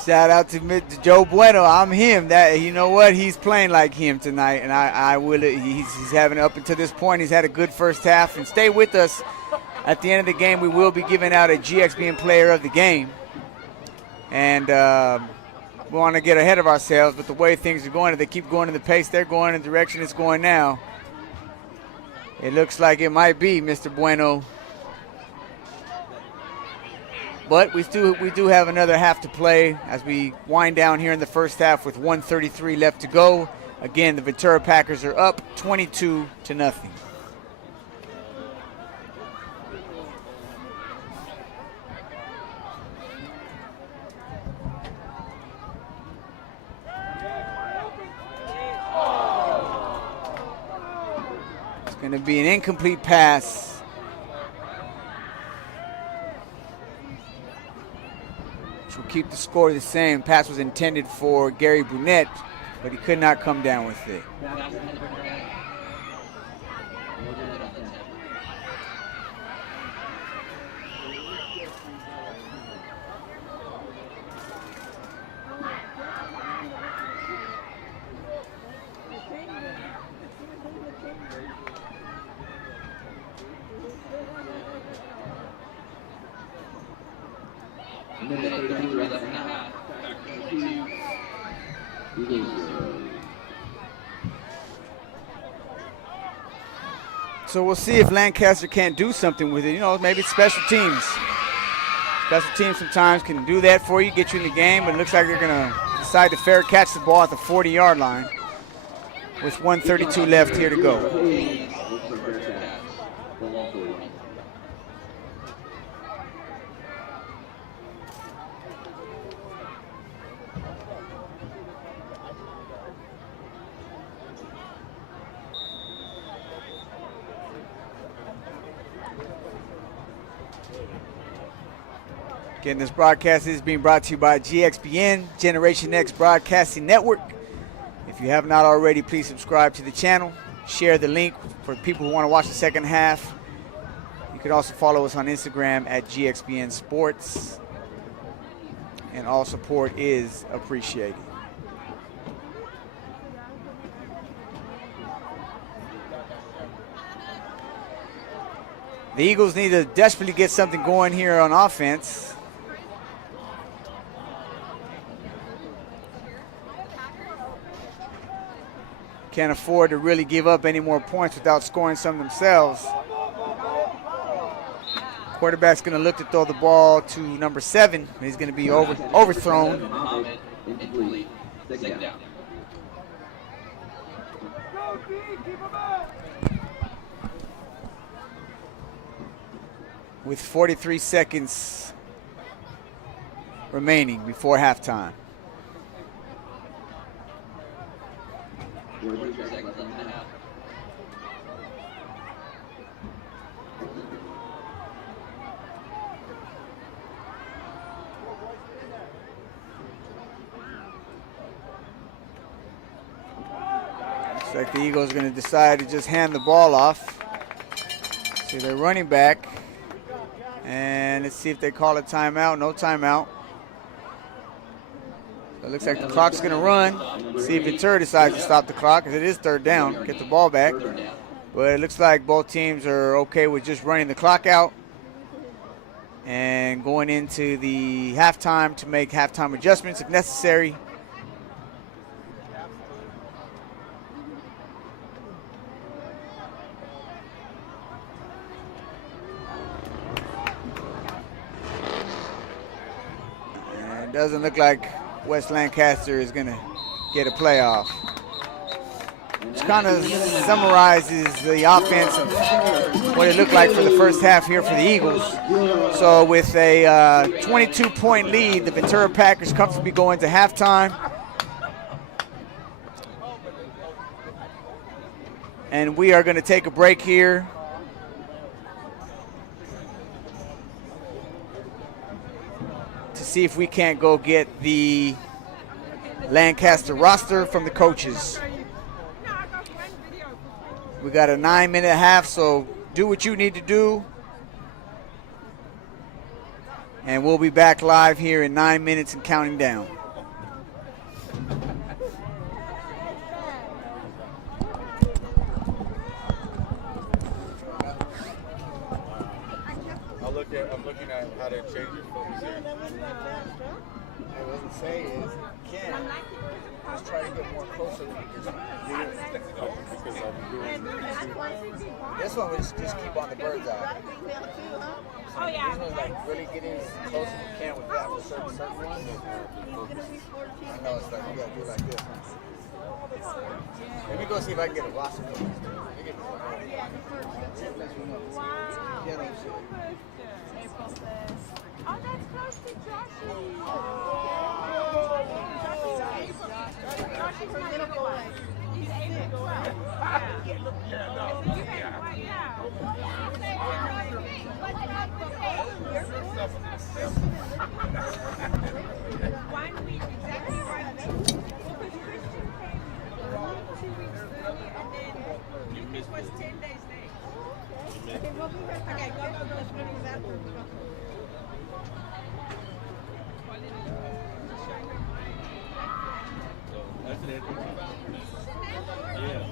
Shout out to Mr. Joe Bueno. I'm him. That, you know what? He's playing like him tonight, and I will. He's having, up until this point, he's had a good first half. And stay with us. At the end of the game, we will be giving out a GXBN Player of the Game, and we want to get ahead of ourselves. But the way things are going, if they keep going in the pace they're going, in the direction it's going now, it looks like it might be Mr. Bueno. But we do have another half to play as we wind down here in the first half with 1:33 left to go. Again, the Ventura Packers are up 22-0. It's going to be an incomplete pass. Will keep the score the same. Pass was intended for Gary Brunette, but he could not come down with it. So we'll see if Lancaster can't do something with it. You know, maybe it's special teams. Special teams sometimes can do that for you, get you in the game, but it looks like they're going to decide to fair catch the ball at the 40-yard line with 1:32 left here to go. Again, this broadcast is being brought to you by GXBN, Generation X Broadcasting Network. If you have not already, please subscribe to the channel. Share the link for people who want to watch the second half. You can also follow us on Instagram at GXBN Sports. And all support is appreciated. The Eagles need to desperately get something going here on offense. Can't afford to really give up any more points without scoring some themselves. Quarterback's going to look to throw the ball to number 7. He's going to be overthrown. With 43 seconds remaining before halftime. Looks like the Eagles are going to decide to just hand the ball off to their running back. And let's see if they call a timeout. No timeout. So it looks like the clock's going to run. See if Ventura decides to stop the clock, because it is third down. Get the ball back. But it looks like both teams are okay with just running the clock out and going into the halftime to make halftime adjustments if necessary. Doesn't look like West Lancaster is going to get a playoff. Which kind of summarizes the offense of what it looked like for the first half here for the Eagles. So with a 22-point lead, the Ventura Packers comfortably go into halftime. And we are going to take a break here. To see if we can't go get the Lancaster roster from the coaches. We got a 9-minute half, so do what you need to do. And we'll be back live here in 9 minutes and counting down. I'm looking at how to change your focus here. What I would say is, Ken, let's try to get more closer to the Because I'm doing This one we just keep on the bird's eye. Oh, yeah. This one's like really getting as close as we can with that with certain ones. I know it's like we gotta do it like this. Let me go see if I can get a roster. Wow. Yeah, no, shit. Oh, that's close to Joshie. Joshie's my little boy. He's 8 and 12. One week, exactly 1 week. Because Christian came 2 weeks early, and then Lucas was 10 days late. Okay, go. Let's go to the bathroom. That's it. Yeah.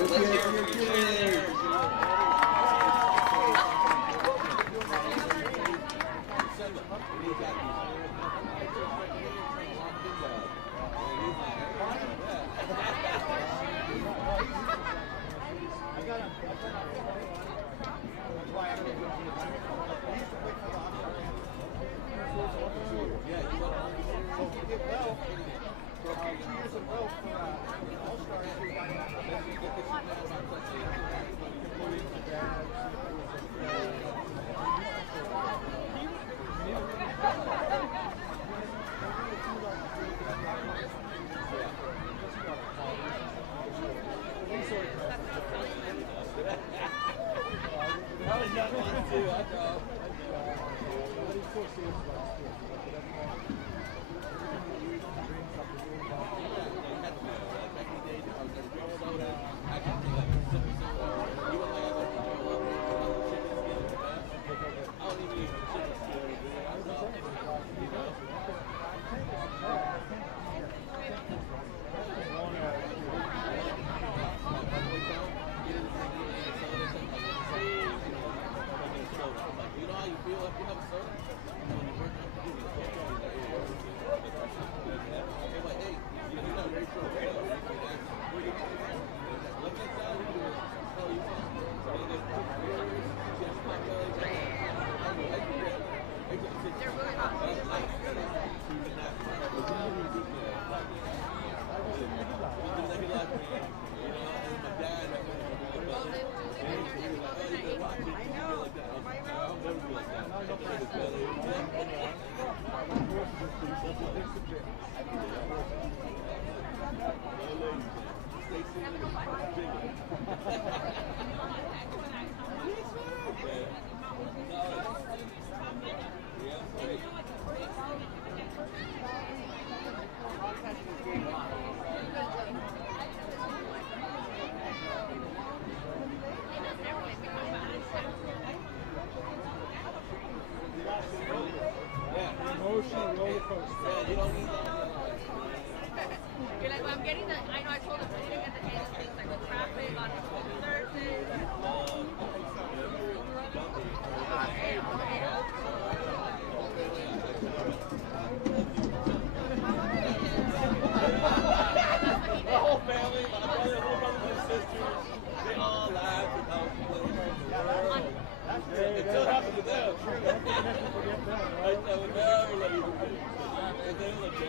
Let's hear it for your cheerleaders. You're like, well, I'm getting the, I know I told him, I'm getting at the end of things like the traffic on Thursday. The whole family, my brother, little brothers and sisters, they all laughed and how it still happens to them. I would never let you do it. And they were like,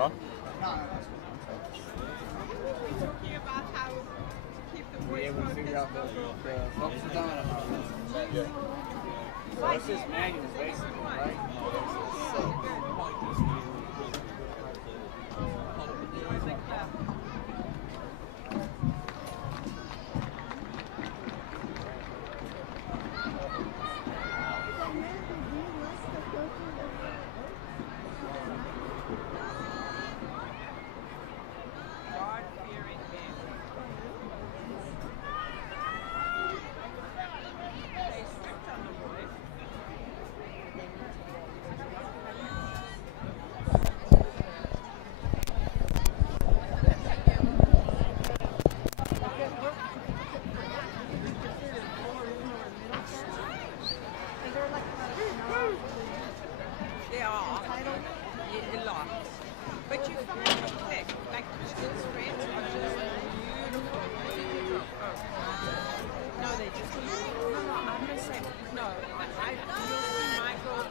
it on? Talking about how to keep the Be boys able to figure out the focuses on them. Yeah. So it's just manual, basically, right? God-fearing men. They strict on the boys. They are. Yeah, a lot. But you find a click. Like Christian's friends are just beautiful. No, they just beautiful. No, I'm not saying. No, I Michael.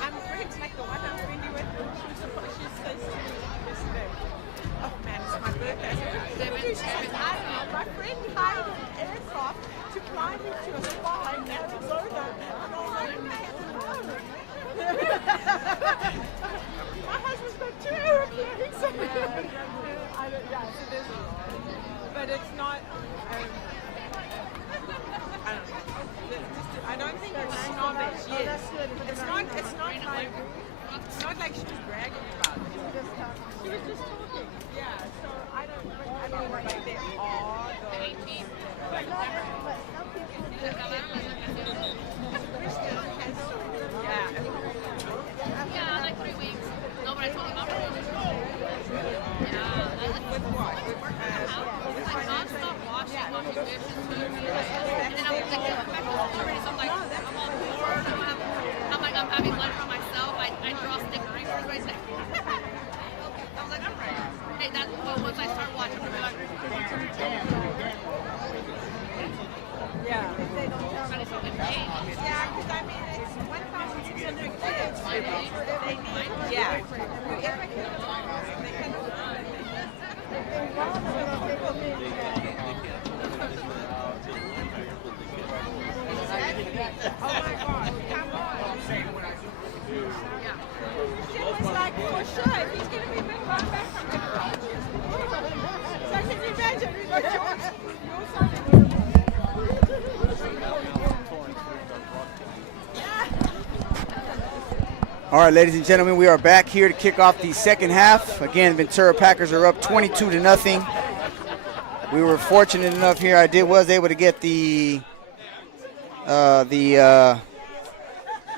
I'm friends like the one I'm friendly with. She says to me yesterday, oh man, it's my birthday. She says, I don't know, my friend hired an aircraft to fly me to a spa in Arizona. And I'm like, no. My husband's got 2 airplanes. So there's, but it's not. I don't think it's snobbish. Yes, it's not. It's not like. It's not like she was bragging about it. She was just talking. Yeah. So I don't know. Like there are those. Christian has. Yeah. Yeah, like 3 weeks. No, but I told him about it. Yeah. With what? With Like non-stop washing dishes, food, and then I was like, come back home already. So I'm like, I'm all bored. I'm having lunch for myself. I draw stick figures right there. I was like, I'm ready. Hey, that's once I start watching, I'm gonna be like, yeah. trying to solve it. Yeah, because I mean, it's 1,600 kids. They need, yeah. Whoever can afford it, they can afford it. Oh my God, come on. She was like, for sure, if he's going to be big linebacker, I'm going to coach you. So can you imagine? We got your son. All right, ladies and gentlemen, we are back here to kick off the second half. Again, Ventura Packers are up 22-0. We were fortunate enough here. I was able to get the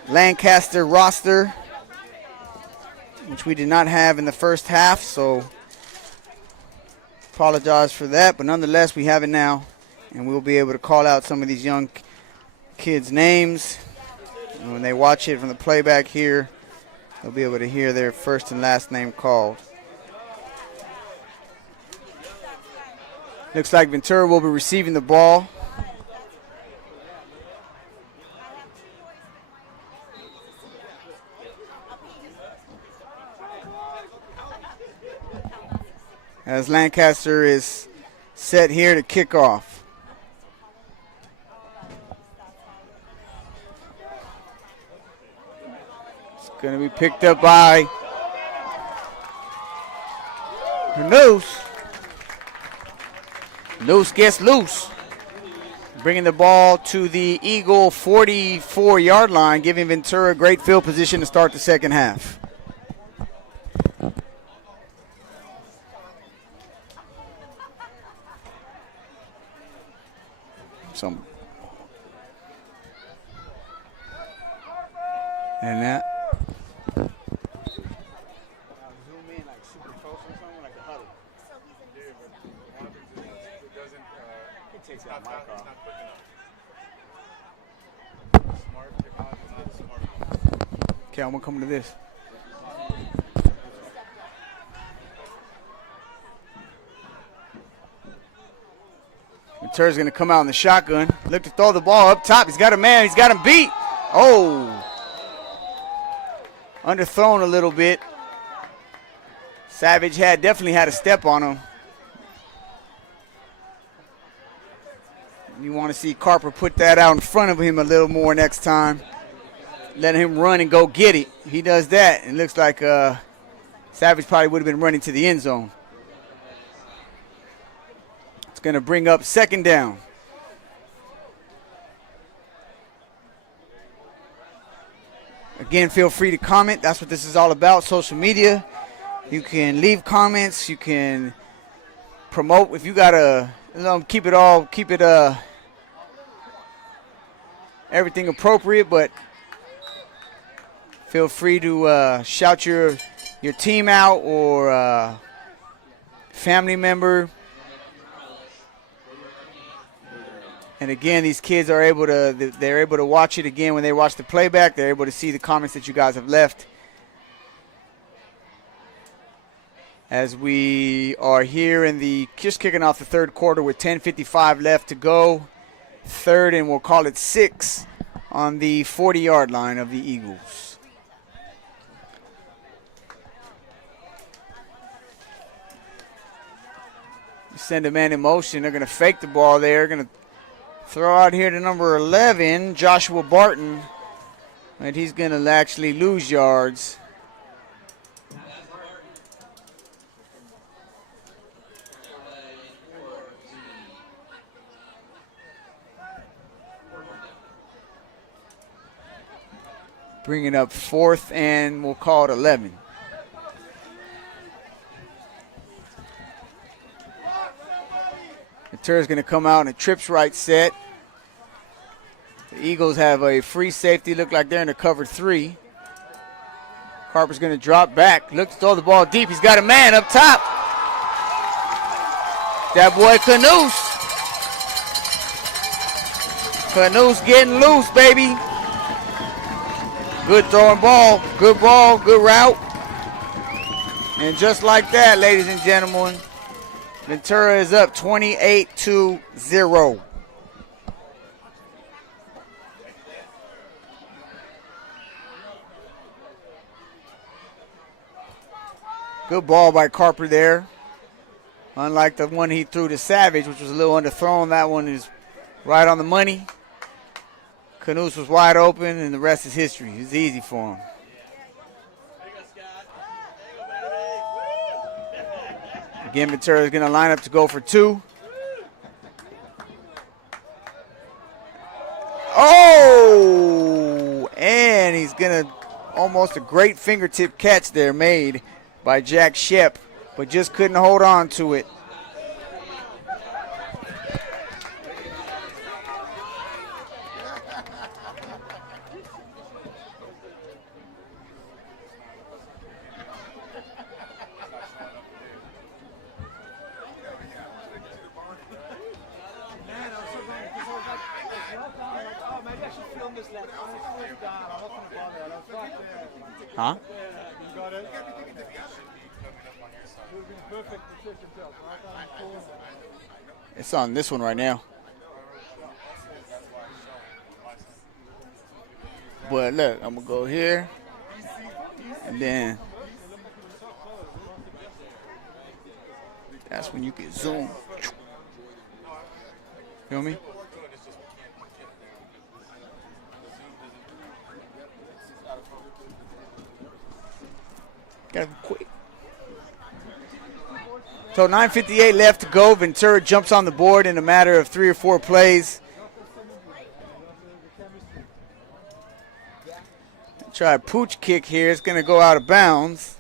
Lancaster roster, which we did not have in the first half, so apologize for that. But nonetheless, we have it now, and we'll be able to call out some of these young kids' names. And when they watch it from the playback here, they'll be able to hear their first and last name called. Looks like Ventura will be receiving the ball. As Lancaster is set here to kick off. It's going to be picked up by Loose. Loose gets loose. Bringing the ball to the Eagle 44-yard line, giving Ventura great field position to start the second half. And that. Zoom in like super close or something, like the huddle. It doesn't. It takes that mic off. Smart technology is not smart. Okay, I'm gonna come to this. Ventura's gonna come out in the shotgun. Look to throw the ball up top. He's got a man. He's got him beat. Oh. Underthrown a little bit. Savage definitely had a step on him. You want to see Carper put that out in front of him a little more next time. Let him run and go get it. He does that, and it looks like Savage probably would have been running to the end zone. It's going to bring up second down. Again, feel free to comment. That's what this is all about, social media. You can leave comments. You can promote. If you got to keep it everything appropriate, but feel free to shout your team out or family member. And again, these kids are able to watch it again when they watch the playback. They're able to see the comments that you guys have left. As we are here just kicking off the third quarter with 10:55 left to go. Third, and we'll call it 6 on the 40-yard line of the Eagles. Send a man in motion. They're going to fake the ball there. Going to throw out here to number 11, Joshua Barton. And he's going to actually lose yards. Bringing up 4th, and we'll call it 11. Ventura's going to come out in a trips right set. The Eagles have a free safety. Look like they're in a cover 3. Harper's going to drop back. Looks to throw the ball deep. He's got a man up top. That boy Canoose. Canoose getting loose, baby. Good throwing ball, good route. And just like that, ladies and gentlemen, Ventura is up 28-0. Good ball by Carper there. Unlike the one he threw to Savage, which was a little underthrown, that one is right on the money. Canoose was wide open, and the rest is history. It's easy for him. Again, Ventura is going to line up to go for 2. Oh! And he's going to almost a great fingertip catch there made by Jack Shep, but just couldn't hold on to it. Huh? It's on this one right now. But look, I'm going to go here. And then that's when you can zoom. Feel me? Gotta be quick. So 9:58 left to go. Ventura jumps on the board in a matter of 3 or 4 plays. Try a pooch kick here. It's going to go out of bounds.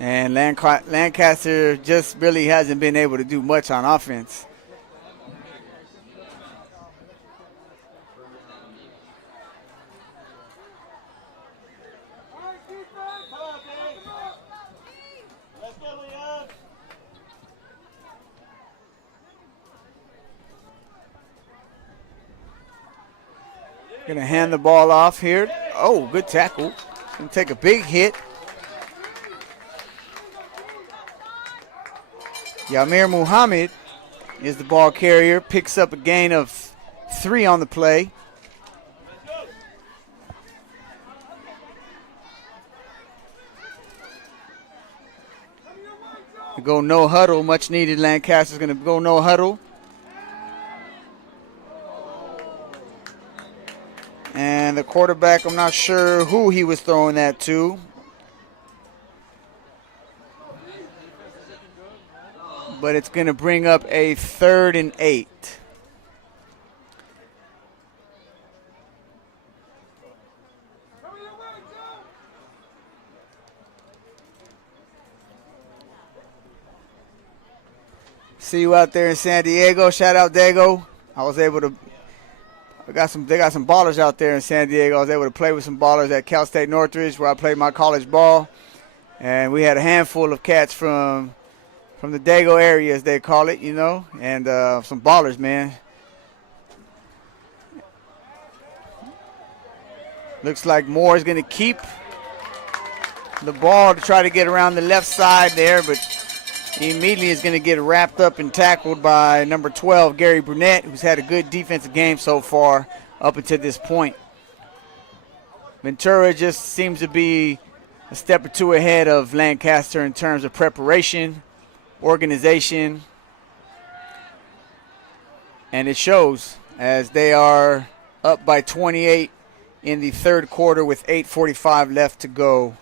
And Lancaster just really hasn't been able to do much on offense. Gonna hand the ball off here. Oh, good tackle. Gonna take a big hit. Yamir Muhammad is the ball carrier, picks up a gain of 3 on the play. We go no huddle, much needed. Lancaster's going to go no huddle. And the quarterback, I'm not sure who he was throwing that to. But it's going to bring up a 3rd and 8. See you out there in San Diego. Shout out Dago. They got some ballers out there in San Diego. I was able to play with some ballers at Cal State Northridge where I played my college ball. And we had a handful of cats from the Dago area, as they call it, and some ballers, man. Looks like Moore is going to keep the ball to try to get around the left side there, but he immediately is going to get wrapped up and tackled by number 12, Gary Brunette, who's had a good defensive game so far up until this point. Ventura just seems to be a step or two ahead of Lancaster in terms of preparation, organization, and it shows as they are up by 28 in the 3rd quarter with 8:45 left to go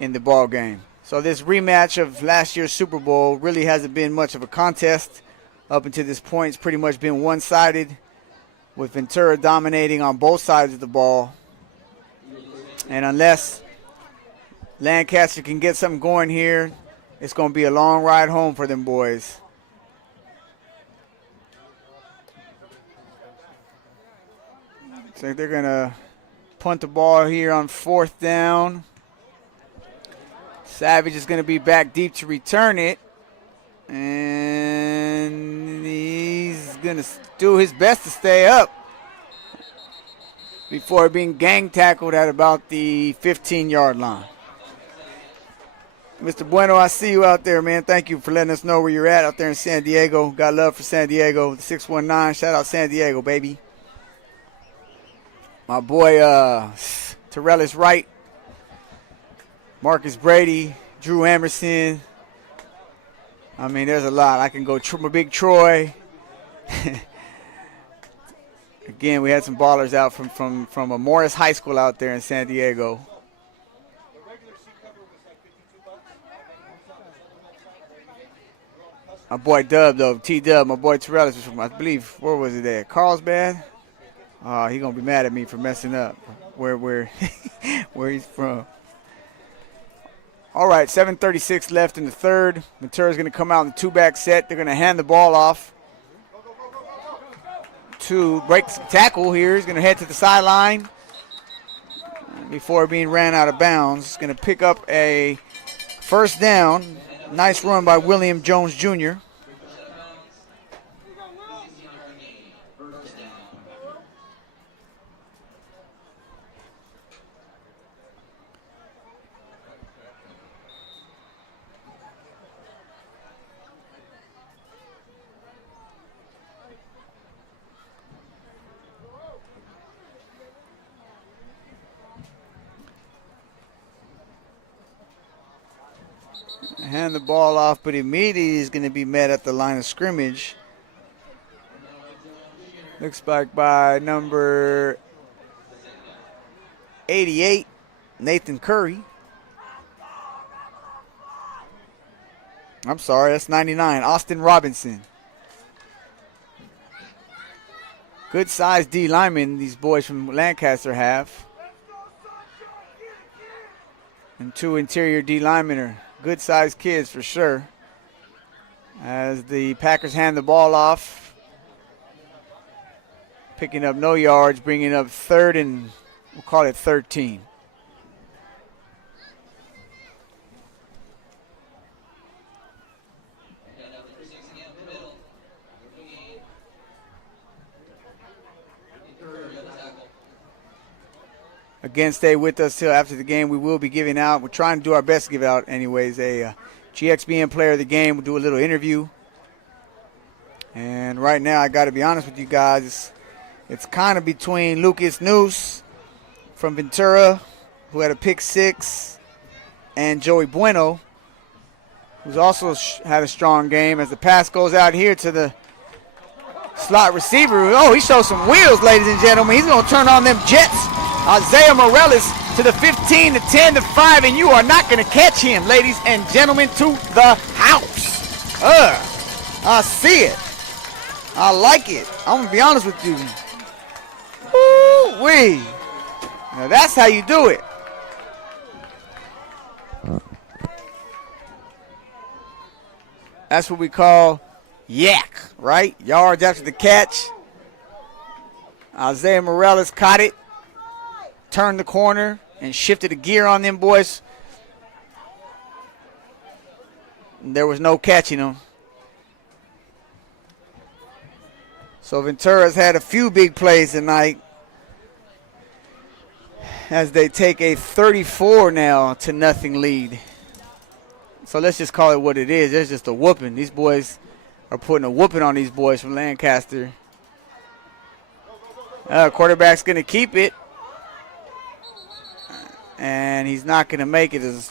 in the ball game. So this rematch of last year's Super Bowl really hasn't been much of a contest up until this point. It's pretty much been one-sided with Ventura dominating on both sides of the ball. And unless Lancaster can get something going here, it's going to be a long ride home for them boys. So they're going to punt the ball here on 4th down. Savage is going to be back deep to return it. And he's going to do his best to stay up before being gang tackled at about the 15-yard line. Mr. Bueno, I see you out there, man. Thank you for letting us know where you're at out there in San Diego. Got love for San Diego. 619, shout out San Diego, baby. My boy Terrell Wright, Marcus Brady, Drew Emerson. I mean, there's a lot. I can go my big Troy. Again, we had some ballers out from a Morris High School out there in San Diego. My boy Dub, though, T-Dub, my boy Terrell is from, I believe, where was it at? Carlsbad? He going to be mad at me for messing up where where he's from. All right, 7:36 left in the 3rd. Ventura's going to come out in the 2-back set. They're going to hand the ball off to break some tackle here. He's going to head to the sideline before being ran out of bounds. He's going to pick up a 1st down. Nice run by William Jones Jr. Hand the ball off, but immediately is going to be met at the line of scrimmage. Looks like by number 88, Nathan Curry. I'm sorry, that's 99, Austin Robinson. Good sized D lineman these boys from Lancaster have. And 2 interior D linemen are good-sized kids for sure. As the Packers hand the ball off, picking up no yards, bringing up 3rd and we'll call it 13. Again, stay with us till after the game. We will be giving out, we're trying to do our best to give out anyways, a GXBN Player of the Game. We'll do a little interview. And right now, I got to be honest with you guys, it's kind of between Lucas Noose from Ventura, who had a pick 6, and Joey Bueno, who's also had a strong game, as the pass goes out here to the slot receiver. Oh, he shows some wheels, ladies and gentlemen. He's going to turn on them jets. Isaiah Morales to the 15, to 10, to 5, and you are not going to catch him, ladies and gentlemen, to the house. I see it. I like it. I'm going to be honest with you. Woo-wee. Now that's how you do it. That's what we call yak, right? Yards after the catch. Isaiah Morales caught it, turned the corner, and shifted a gear on them boys. And there was no catching them. So Ventura's had a few big plays tonight as they take a 34-0 lead. So let's just call it what it is. There's just a whooping. These boys are putting a whooping on these boys from Lancaster. Quarterback's going to keep it. And he's not going to make it. His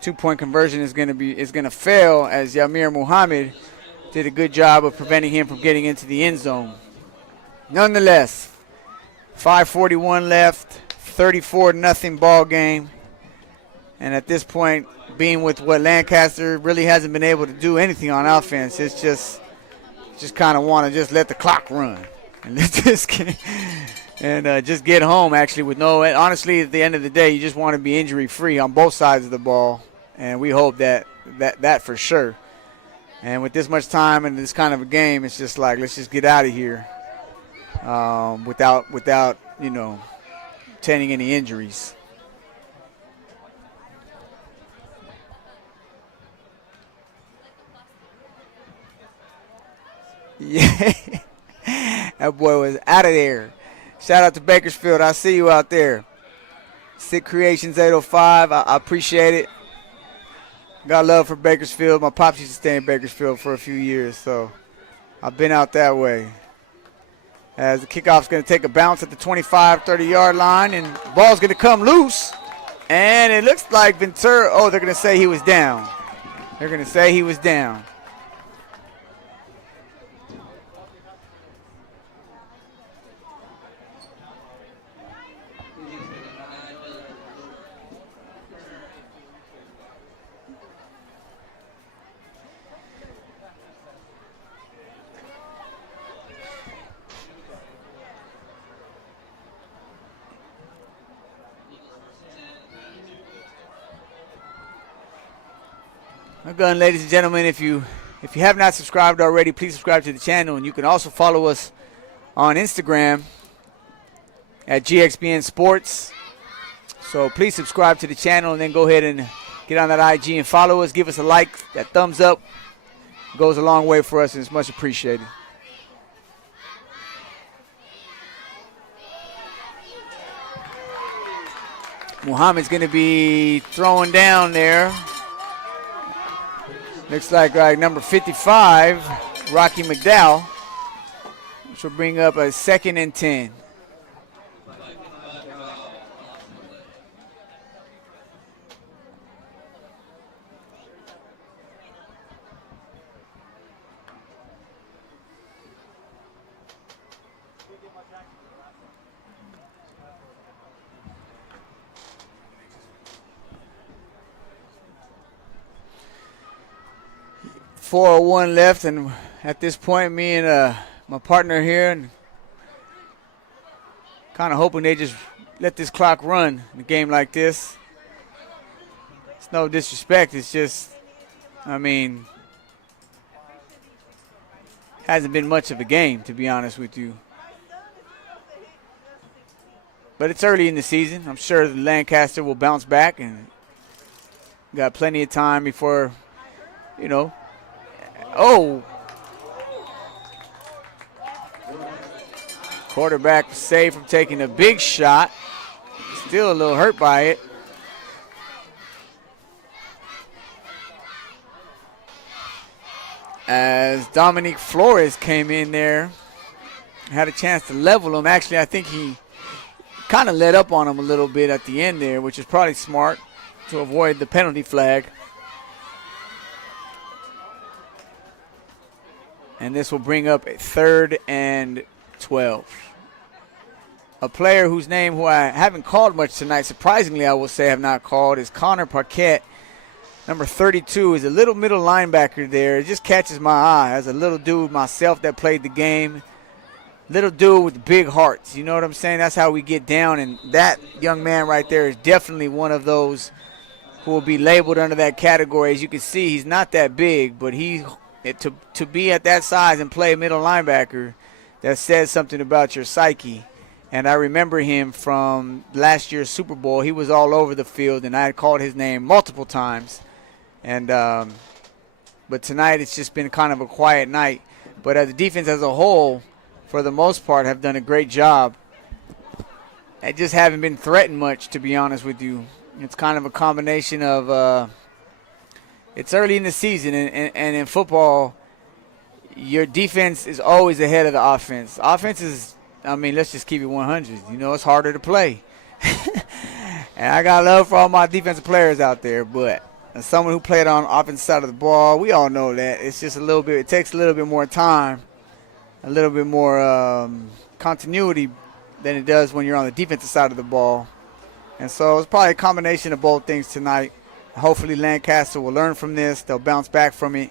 two-point conversion is going to fail, as Yamir Muhammad did a good job of preventing him from getting into the end zone. Nonetheless, 5:41 left, 34-0 ball game. And at this point, being with what Lancaster really hasn't been able to do anything on offense, it's just kind of want to just let the clock run and let this game, and just get home actually with no. Honestly, at the end of the day, you just want to be injury-free on both sides of the ball, and we hope that for sure. And with this much time and this kind of a game, it's just like, let's just get out of here without tending any injuries. Yeah, that boy was out of there. Shout out to Bakersfield. I see you out there. Sick Creations 805. I appreciate it. Got love for Bakersfield. My pops used to stay in Bakersfield for a few years, so I've been out that way. As the kickoff's going to take a bounce at the 25, 30-yard line, and the ball's going to come loose. And it looks like Ventura, they're going to say he was down. They're going to say he was down. Again, ladies and gentlemen, if you have not subscribed already, please subscribe to the channel, and you can also follow us on Instagram at GXBN Sports. So please subscribe to the channel and then go ahead and get on that IG and follow us. Give us a like. That thumbs up goes a long way for us, and it's much appreciated. Muhammad's going to be throwing down there. Looks like number 55, Rocky McDowell, which will bring up a 2nd and 10. .401 left, and at this point, me and my partner here, and kind of hoping they just let this clock run in a game like this. It's no disrespect. It's just, hasn't been much of a game, to be honest with you. But it's early in the season. I'm sure Lancaster will bounce back, and got plenty of time before, quarterback saved from taking a big shot. Still a little hurt by it. as Dominique Flores came in there. Had a chance to level him. Actually, I think he kind of let up on him a little bit at the end there, which is probably smart to avoid the penalty flag. And this will bring up a 3rd and 12. A player whose name who I haven't called much tonight, surprisingly I will say have not called, is Connor Parquette. Number 32 is a little middle linebacker there. It just catches my eye as a little dude myself that played the game. Little dude with big hearts, you know what I'm saying? That's how we get down, and that young man right there is definitely one of those who will be labeled under that category. As you can see, he's not that big, but to be at that size and play middle linebacker, that says something about your psyche. And I remember him from last year's Super Bowl. He was all over the field, and I had called his name multiple times. And but tonight it's just been kind of a quiet night. But as the defense as a whole, for the most part, have done a great job. I just haven't been threatened much, to be honest with you. It's kind of a combination of it's early in the season, and in football, your defense is always ahead of the offense. Offense is, I mean, let's just keep it 100. You know, it's harder to play. And I got love for all my defensive players out there, but as someone who played on the offensive side of the ball, we all know that. It's just a little bit, it takes a little bit more time, a little bit more continuity than it does when you're on the defensive side of the ball. And so it's probably a combination of both things tonight. Hopefully Lancaster will learn from this. They'll bounce back from it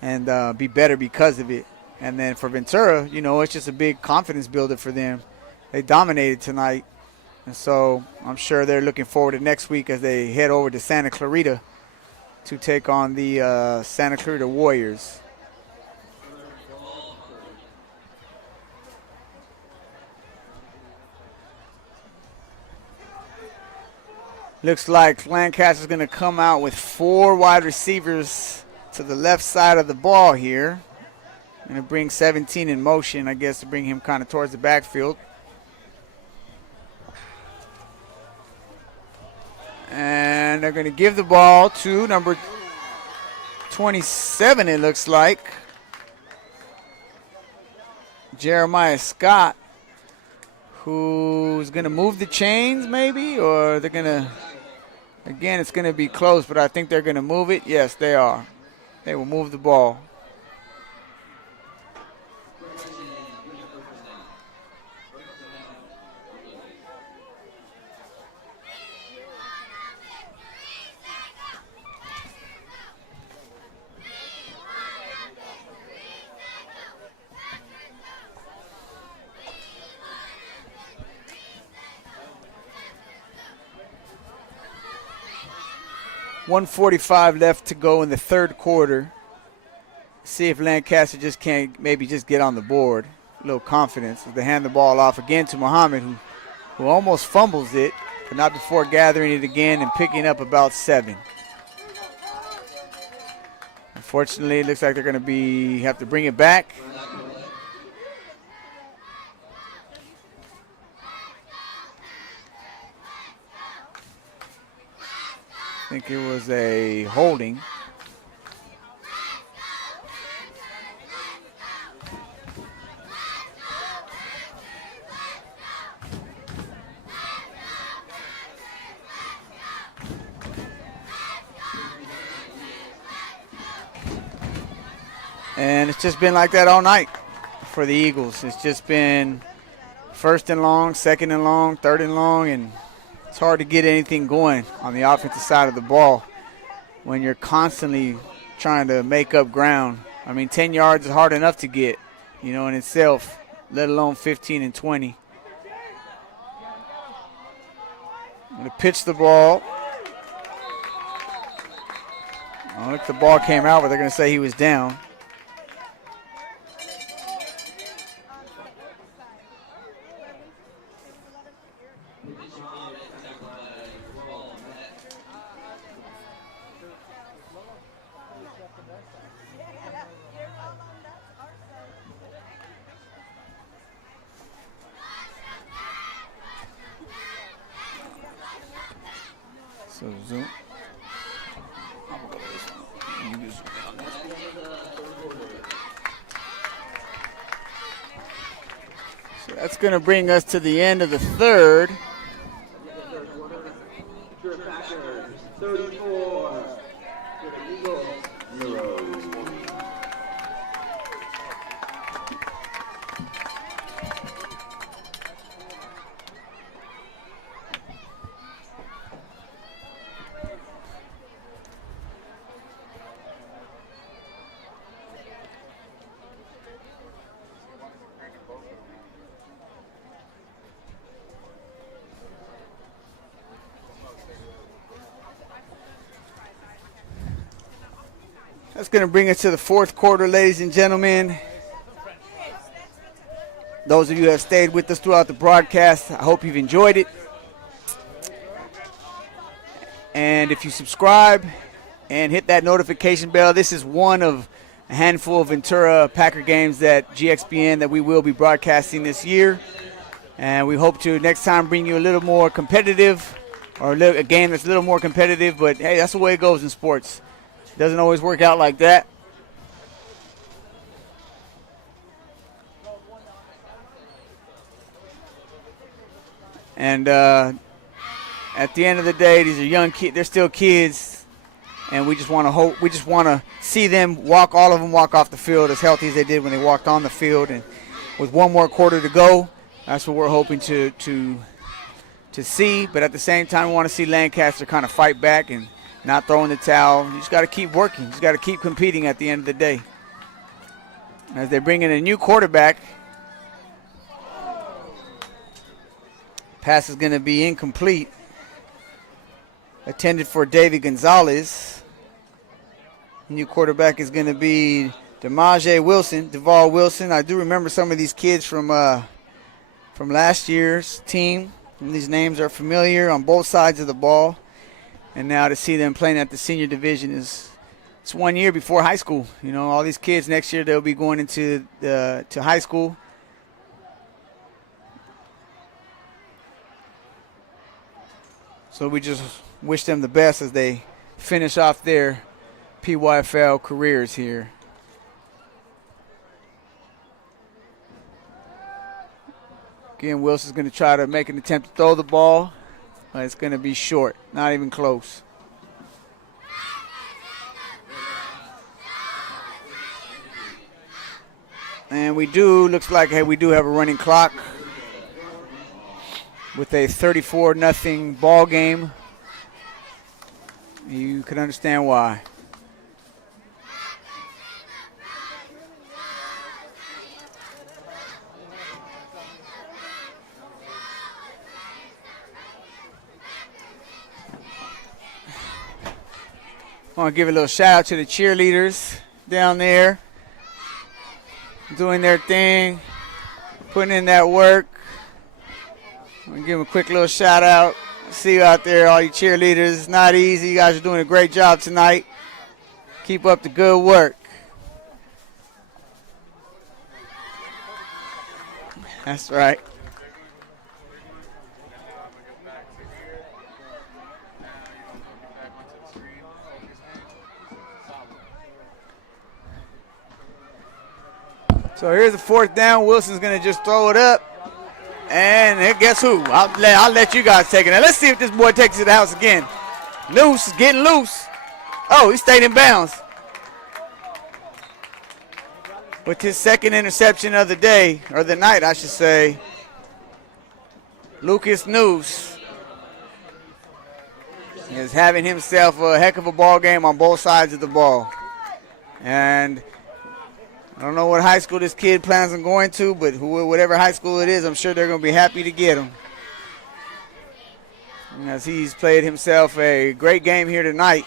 and be better because of it. And then for Ventura, you know, it's just a big confidence builder for them. They dominated tonight. And so I'm sure they're looking forward to next week as they head over to Santa Clarita to take on the Santa Clarita Warriors. Looks like Lancaster's going to come out with 4 wide receivers to the left side of the ball here. Going to bring 17 in motion, I guess, to bring him kind of towards the backfield. And they're going to give the ball to number 27, it looks like. Jeremiah Scott, who's going to move the chains maybe, or they're going to, again, it's going to be close, but I think they're going to move it. Yes, they are. They will move the ball. .145 left to go in the third quarter. See if Lancaster just can't maybe just get on the board. A little confidence as they hand the ball off again to Muhammad, who almost fumbles it, but not before gathering it again and picking up about 7. Unfortunately, it looks like they're going to have to bring it back. I think it was a holding. And it's just been like that all night for the Eagles. It's just been 1st and long, 2nd and long, 3rd and long, and it's hard to get anything going on the offensive side of the ball when you're constantly trying to make up ground. I mean, 10 yards is hard enough to get, you know, in itself, let alone 15 and 20. I'm going to pitch the ball. Oh, look, the ball came out, but they're going to say he was down. So zoom. You can zoom in on this. That's going to bring us to the end of the third. Ventura Packers 34. The Eagles 0. That's going to bring us to the fourth quarter, ladies and gentlemen. Those of you who have stayed with us throughout the broadcast, I hope you've enjoyed it. And if you subscribe and hit that notification bell, this is one of a handful of Ventura Packer games that GXBN that we will be broadcasting this year. And we hope to next time bring you a little more competitive, or a game that's a little more competitive. But, hey, that's the way it goes in sports. Doesn't always work out like that. And at the end of the day, these are young kids. They're still kids, and we just want to hope. We just want to see them all of them walk off the field as healthy as they did when they walked on the field. And with one more quarter to go, that's what we're hoping to see. But at the same time, we want to see Lancaster kind of fight back and not throwing the towel. You just got to keep working. You just got to keep competing at the end of the day. As they bring in a new quarterback, pass is going to be incomplete. Intended for David Gonzalez. New quarterback is going to be Deval Wilson. I do remember some of these kids from last year's team. And these names are familiar on both sides of the ball. And now to see them playing at the senior division it's 1 year before high school. You know, all these kids next year, they'll be going into to high school. So we just wish them the best as they finish off their PYFL careers here. Again, Wilson's going to try to make an attempt to throw the ball. But it's going to be short, not even close. And looks like, hey, we do have a running clock with a 34-0 ball game. You can understand why. I want to give a little shout out to the cheerleaders down there doing their thing, putting in that work. I'm going to give them a quick little shout out. See you out there, all you cheerleaders. It's not easy. You guys are doing a great job tonight. Keep up the good work. That's right. So here's the fourth down. Wilson's going to just throw it up. And guess who? I'll let you guys take it. Now let's see if this boy takes it to the house again. Loose, getting loose. Oh, he stayed in bounds. With his second interception of the day, or the night, I should say, Lucas Noose is having himself a heck of a ball game on both sides of the ball. And I don't know what high school this kid plans on going to, but whatever high school it is, I'm sure they're going to be happy to get him. As he's played himself a great game here tonight.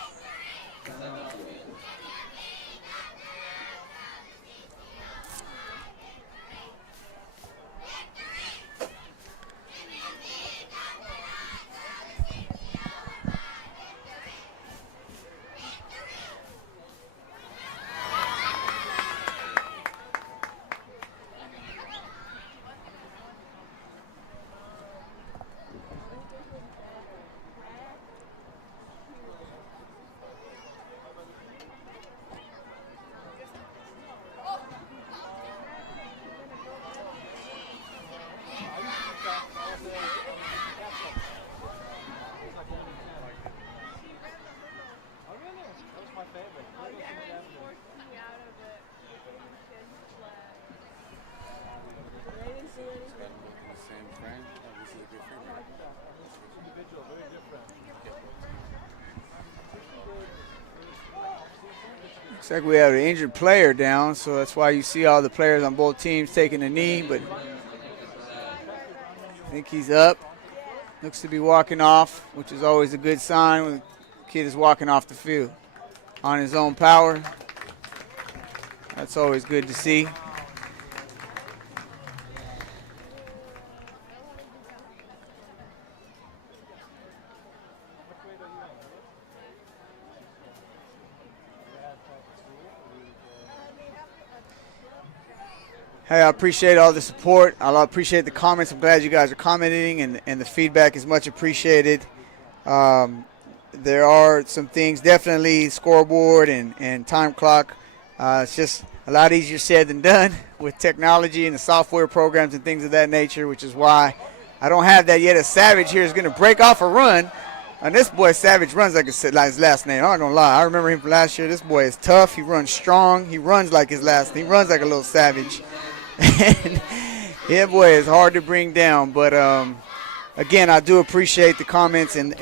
Looks like we have an injured player down, so that's why you see all the players on both teams taking a knee, but I think he's up. Looks to be walking off, which is always a good sign when the kid is walking off the field on his own power. That's always good to see. Hey, I appreciate all the support. I appreciate the comments. I'm glad you guys are commenting, and the feedback is much appreciated. There are some things, definitely scoreboard and time clock. It's just a lot easier said than done with technology and the software programs and things of that nature, which is why I don't have that yet. A Savage here is going to break off a run. And this boy Savage runs like his last name. I'm not going to lie. I remember him from last year. This boy is tough. He runs strong. He runs like his last name. He runs like a little Savage. Yeah, boy, it's hard to bring down. But, again, I do appreciate the comments, and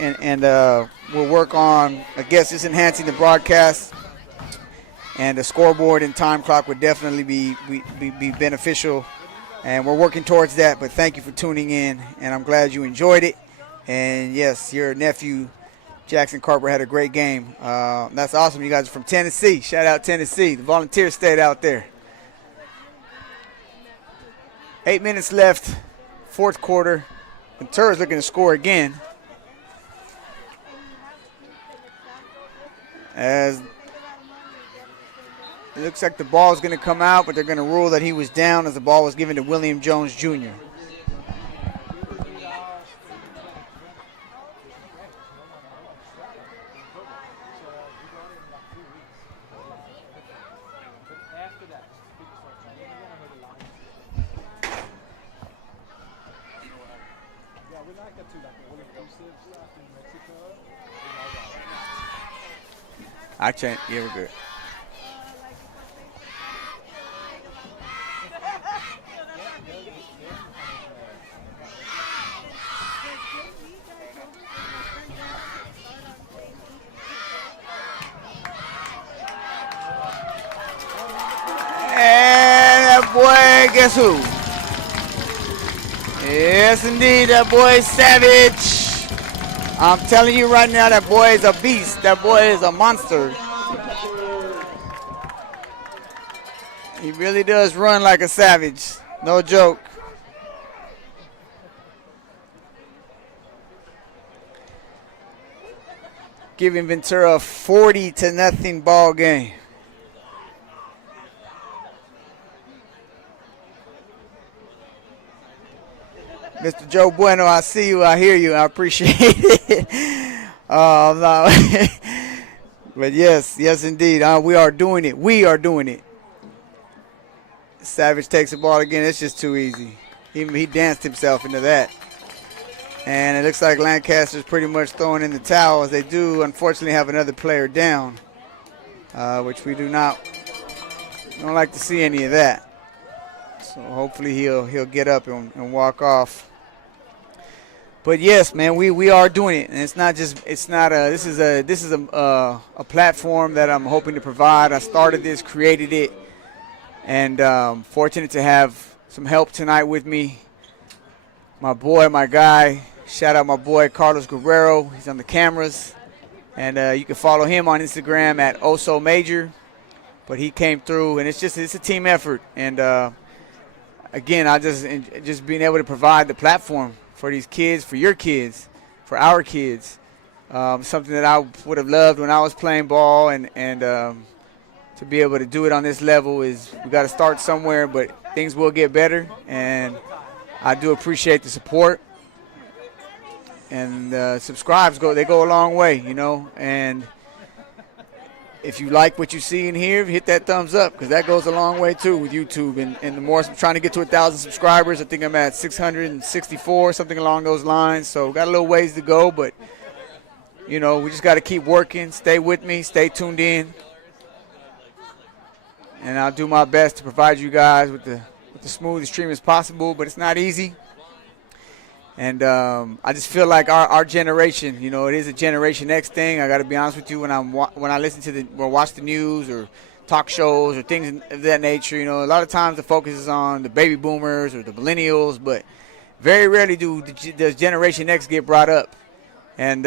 we'll work on, I guess, just enhancing the broadcast. And the scoreboard and time clock would definitely be beneficial. And we're working towards that. But thank you for tuning in, and I'm glad you enjoyed it. And, yes, your nephew, Jackson Carper, had a great game. That's awesome. You guys are from Tennessee. Shout out Tennessee. The Volunteers stayed out there. 8 minutes left, fourth quarter. Ventura's looking to score again. As it looks like the ball is going to come out, but they're going to rule that he was down as the ball was given to William Jones Jr. I changed. Yeah, we're good. And that boy, guess who? Yes, indeed, that boy is Savage. I'm telling you right now, that boy is a beast. That boy is a monster. He really does run like a savage. No joke. Giving Ventura a 40-0 ball game. Mr. Joe Bueno, I see you, I hear you, I appreciate it. No. But yes, indeed, we are doing it. We are doing it. Savage takes the ball again. It's just too easy. He danced himself into that. And it looks like Lancaster's pretty much throwing in the towel, as they do, unfortunately, have another player down, which we don't like to see any of that. So hopefully he'll get up and walk off. But yes, man, we are doing it, and this is a platform that I'm hoping to provide. I started this, created it, and fortunate to have some help tonight with me. My boy, my guy, shout out my boy Carlos Guerrero. He's on the cameras, and you can follow him on Instagram at Oso Major. But he came through, and it's a team effort, and again, I just being able to provide the platform for these kids, for your kids, for our kids. Something that I would have loved when I was playing ball, and to be able to do it on this level is, we got to start somewhere, but things will get better, and I do appreciate the support. And subscribes go a long way, you know, and if you like what you see in here, hit that thumbs up, because that goes a long way too with YouTube. And the more I'm trying to get to 1,000 subscribers, I think I'm at 664, something along those lines. So got a little ways to go, but you know, we just got to keep working. Stay with me, stay tuned in, and I'll do my best to provide you guys with the smoothest stream as possible. But it's not easy. And I just feel like our generation, you know, it is a Generation X thing. I got to be honest with you, when I listen to or watch the news or talk shows or things of that nature, you know, a lot of times the focus is on the baby boomers or the millennials, but very rarely does Generation X get brought up. And,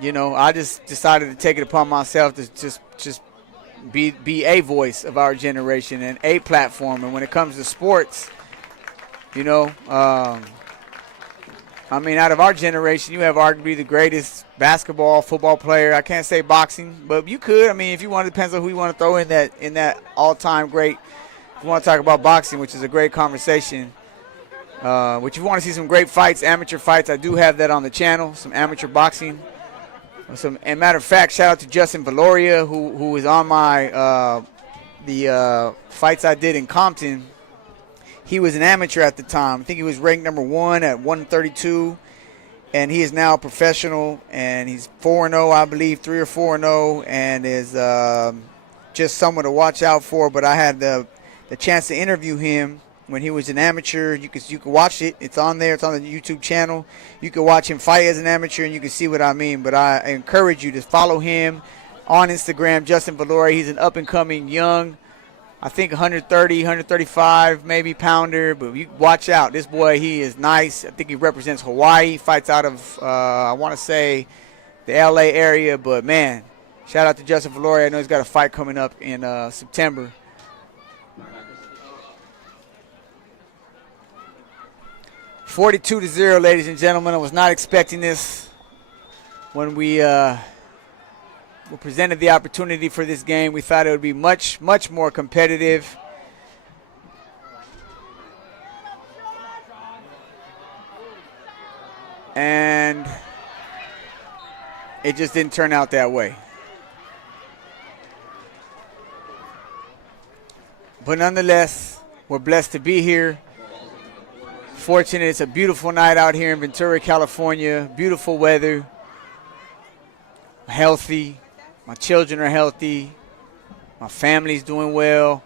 you know, I just decided to take it upon myself to just be a voice of our generation and a platform. And when it comes to sports, you know, I mean, out of our generation, you have arguably the greatest basketball, football player. I can't say boxing, but you could. I mean, if you want, it depends on who you want to throw in that all-time great. If you want to talk about boxing, which is a great conversation, which you want to see some great fights, amateur fights, I do have that on the channel, some amateur boxing. And matter of fact, shout out to Justin Valoria, who is on my the fights I did in Compton. He was an amateur at the time. I think he was ranked number 1 at 132, and he is now a professional, and he's 4-0, I believe, 3 or 4-0, and is just someone to watch out for. But I had the chance to interview him when he was an amateur. You can watch it. It's on there. It's on the YouTube channel. You can watch him fight as an amateur, and you can see what I mean. But I encourage you to follow him on Instagram, Justin Valoria. He's an up-and-coming young, I think 130, 135 maybe pounder, but you watch out. This boy, he is nice. I think he represents Hawaii, fights out of, I want to say, the LA area. But, man, shout out to Justin Valoria. I know he's got a fight coming up in September. $42-0, ladies and gentlemen. I was not expecting this when we were presented the opportunity for this game. We thought it would be much, much more competitive. And it just didn't turn out that way. But nonetheless, we're blessed to be here. Fortunate, it's a beautiful night out here in Ventura, California. Beautiful weather. Healthy. My children are healthy. My family's doing well.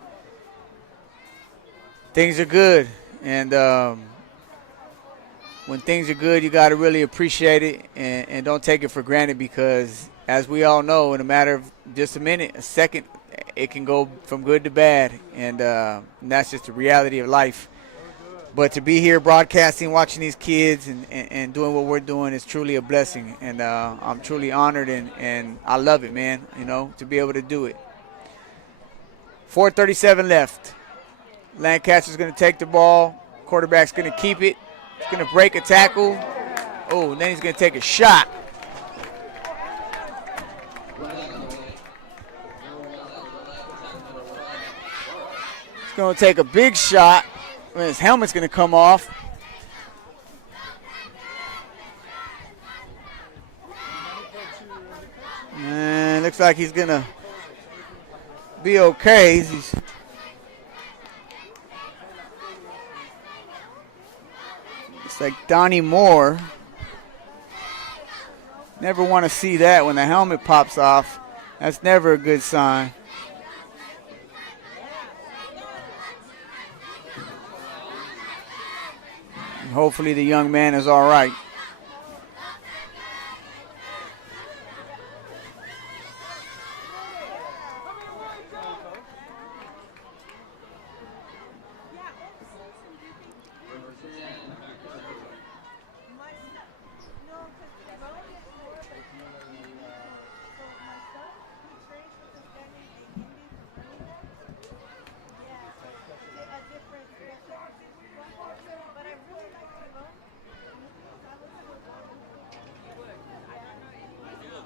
Things are good. And when things are good, you got to really appreciate it and don't take it for granted, because, as we all know, in a matter of just a minute, a second, it can go from good to bad. And that's just the reality of life. But to be here broadcasting, watching these kids and doing what we're doing is truly a blessing. And I'm truly honored, and I love it, man, you know, to be able to do it. 4:37 left. Lancaster's going to take the ball. Quarterback's going to keep it. He's going to break a tackle. Oh, and then he's going to take a shot. He's going to take a big shot. His helmet's going to come off. And looks like he's going to be okay. It's like Donnie Moore. Never want to see that when the helmet pops off. That's never a good sign. Hopefully the young man is all right.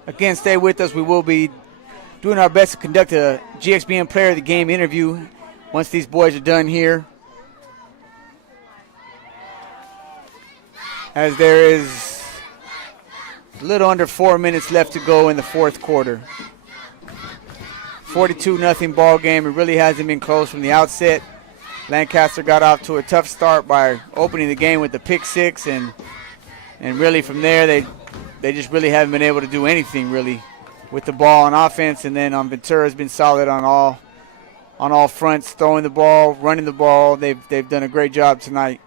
Again, stay with us. We will be doing our best to conduct a GXBN Player of the Game interview once these boys are done here, as there is a little under 4 minutes left to go in the fourth quarter. 42-0 ball game. It really hasn't been close from the outset. Lancaster got off to a tough start by opening the game with the pick six, and really from there they just really haven't been able to do anything really with the ball on offense. And then Ventura's been solid on all fronts, throwing the ball, running the ball. They've done a great job tonight.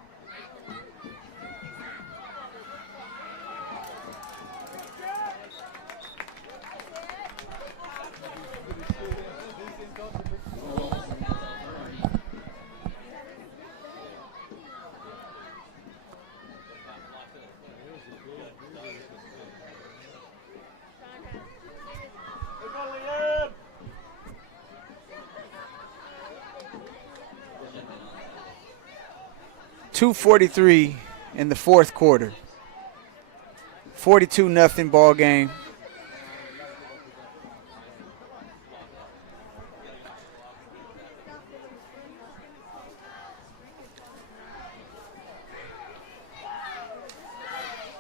2:43 in the fourth quarter. 42-0 ball game.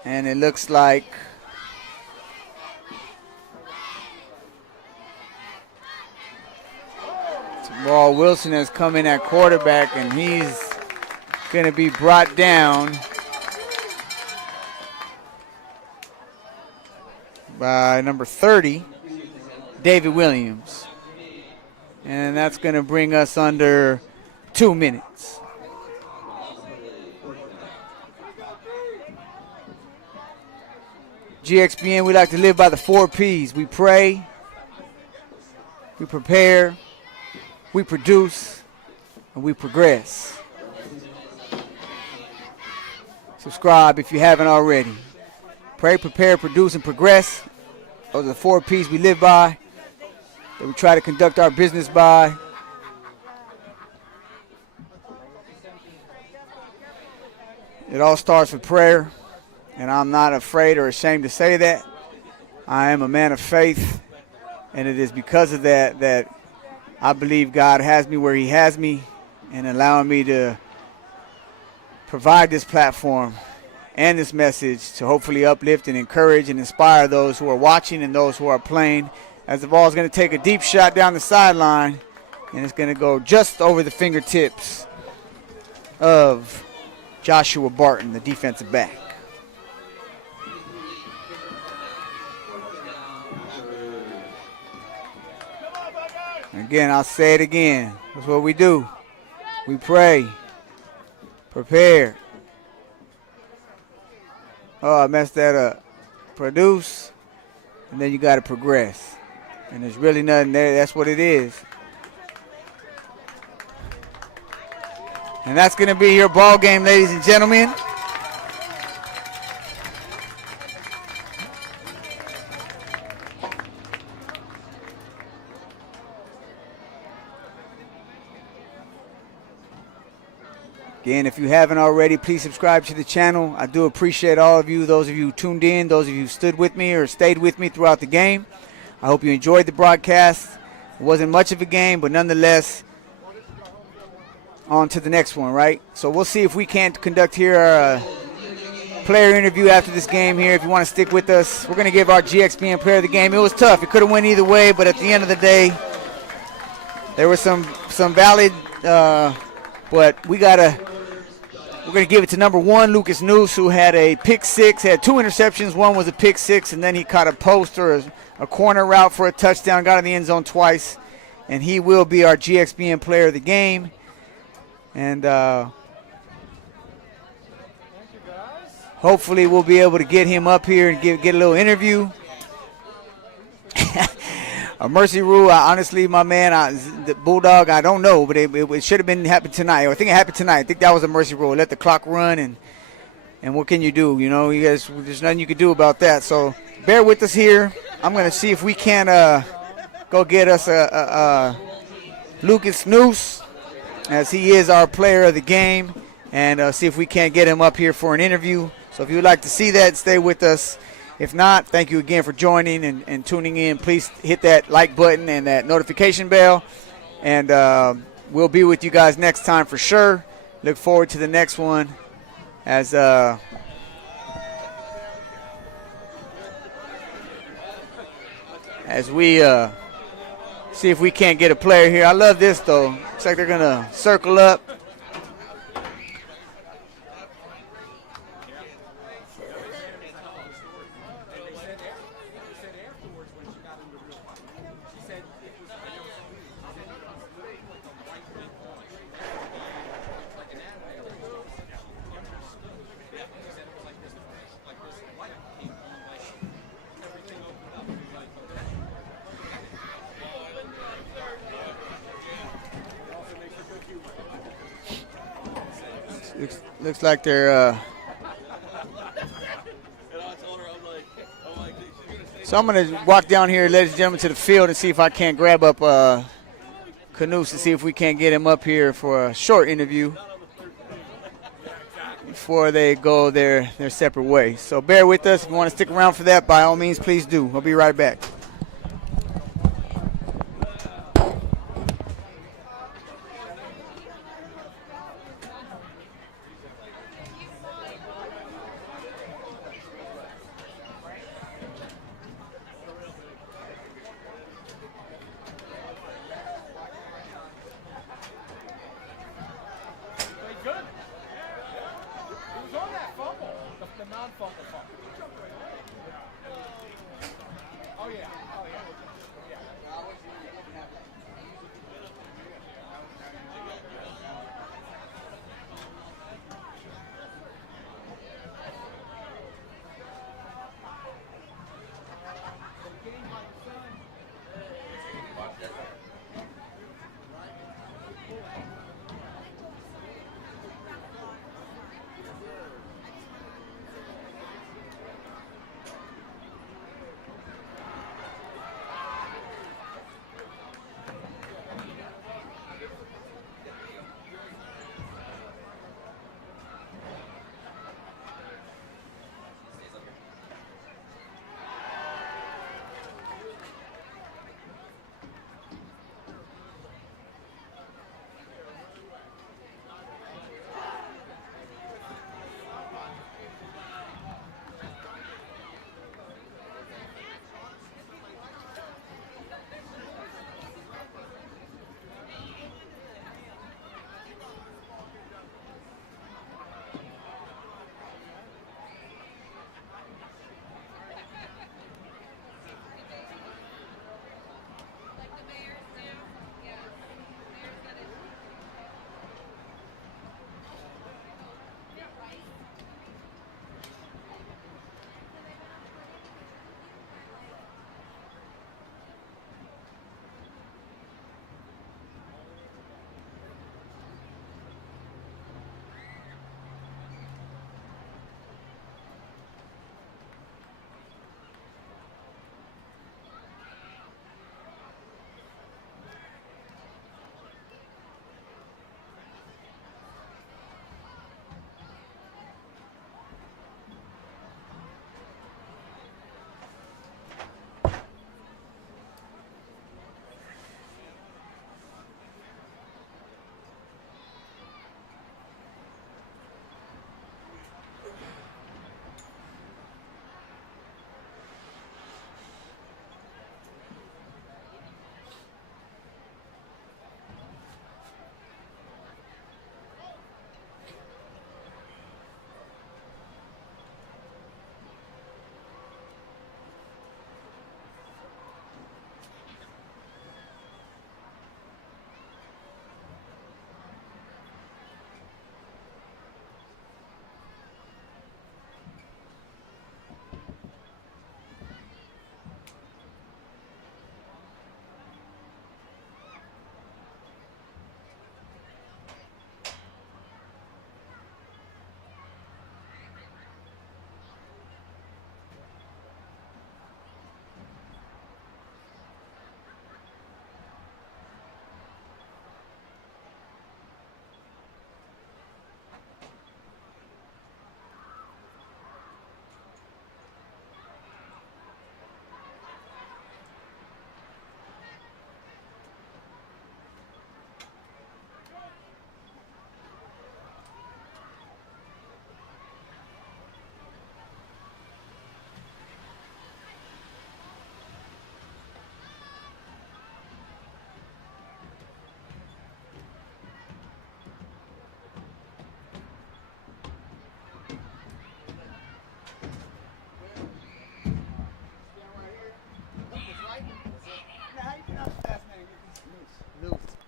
And it looks like Jamal Wilson has come in at quarterback, and he's going to be brought down by number 30, David Williams. And that's going to bring us under 2 minutes. GXBN, we like to live by the 4 Ps. We pray, we prepare, we produce, and we progress. Subscribe if you haven't already. Pray, prepare, produce, and progress. Those are the 4 Ps we live by, that we try to conduct our business by. It all starts with prayer, and I'm not afraid or ashamed to say that. I am a man of faith, and it is because of that that I believe God has me where he has me, and allowing me to provide this platform and this message to hopefully uplift and encourage and inspire those who are watching and those who are playing. As the ball is going to take a deep shot down the sideline, and it's going to go just over the fingertips of Joshua Barton, the defensive back. Again, I'll say it again. That's what we do. We pray, prepare. Oh, I messed that up. Produce, and then you got to progress. And there's really nothing there. That's what it is. And that's going to be your ball game, ladies and gentlemen. Again, if you haven't already, please subscribe to the channel. I do appreciate all of you, those of you who tuned in, those of you who stood with me or stayed with me throughout the game. I hope you enjoyed the broadcast. It wasn't much of a game, but nonetheless, on to the next one, right? So we'll see if we can't conduct here a player interview after this game here. If you want to stick with us, we're going to give our GXBN player of the game. It was tough. It could have went either way, but at the end of the day, there was some valid, but we're going to give it to number 1, Lucas Noose, who had a pick 6, had 2 interceptions. One was a pick 6, and then he caught a post or a corner route for a touchdown, got in the end zone twice, and he will be our GXBN player of the game. And hopefully we'll be able to get him up here and get a little interview. A mercy rule, honestly, my man, the Bulldog, I don't know, but it should have been happened tonight. I think it happened tonight. I think that was a mercy rule. Let the clock run, and what can you do? You know, you guys, there's nothing you can do about that. So bear with us here. I'm going to see if we can go get us a Lucas Noose, as he is our player of the game, and see if we can't get him up here for an interview. So if you would like to see that, stay with us. If not, thank you again for joining and tuning in. Please hit that like button and that notification bell. And we'll be with you guys next time for sure. Look forward to the next one as we see if we can't get a player here. I love this, though. Looks like they're going to circle up. Looks like they're so I'm going to walk down here, ladies and gentlemen, to the field and see if I can't grab up Canoose to see if we can't get him up here for a short interview. before they go their separate ways. So bear with us. If you want to stick around for that, by all means, please do. We'll be right back.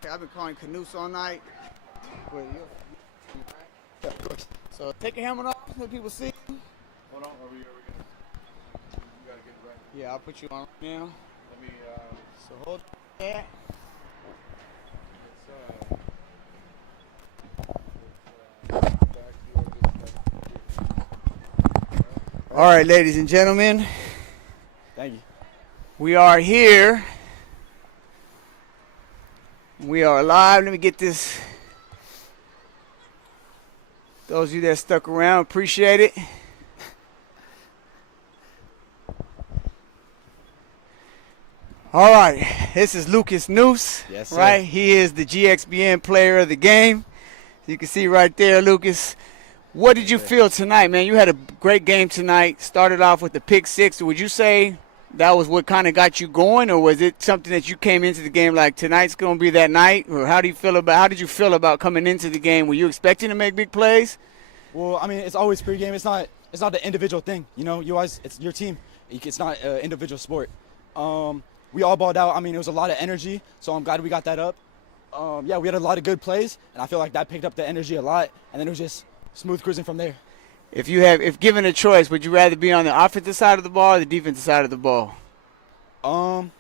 I've been calling Canoose all night. So take your helmet off, let people see. Hold on, are we gonna? You gotta get it right. Yeah, I'll put you on now. Let me. So hold that. All right, ladies and gentlemen. Thank you. We are here. We are live. Let me get this. Those of you that stuck around, appreciate it. All right, this is Lucas Noose, Yes, sir. right? He is the GXBN player of the game. You can see right there, Lucas. What did you feel tonight, man? You had a great game tonight. Started off with the pick six. Would you say that was what kind of got you going, or was it something that you came into the game like tonight's going to be that night? Or how did you feel about coming into the game? Were you expecting to make big plays? Well, I mean, it's always pregame. It's not the individual thing. You know, it's your team. It's not an individual sport. We all balled out. I mean, it was a lot of energy, so I'm glad we got that up. Yeah, we had a lot of good plays, and I feel like that picked up the energy a lot, and then it was just smooth cruising from there. If given a choice, would you rather be on the offensive side of the ball or the defensive side of the ball? I'll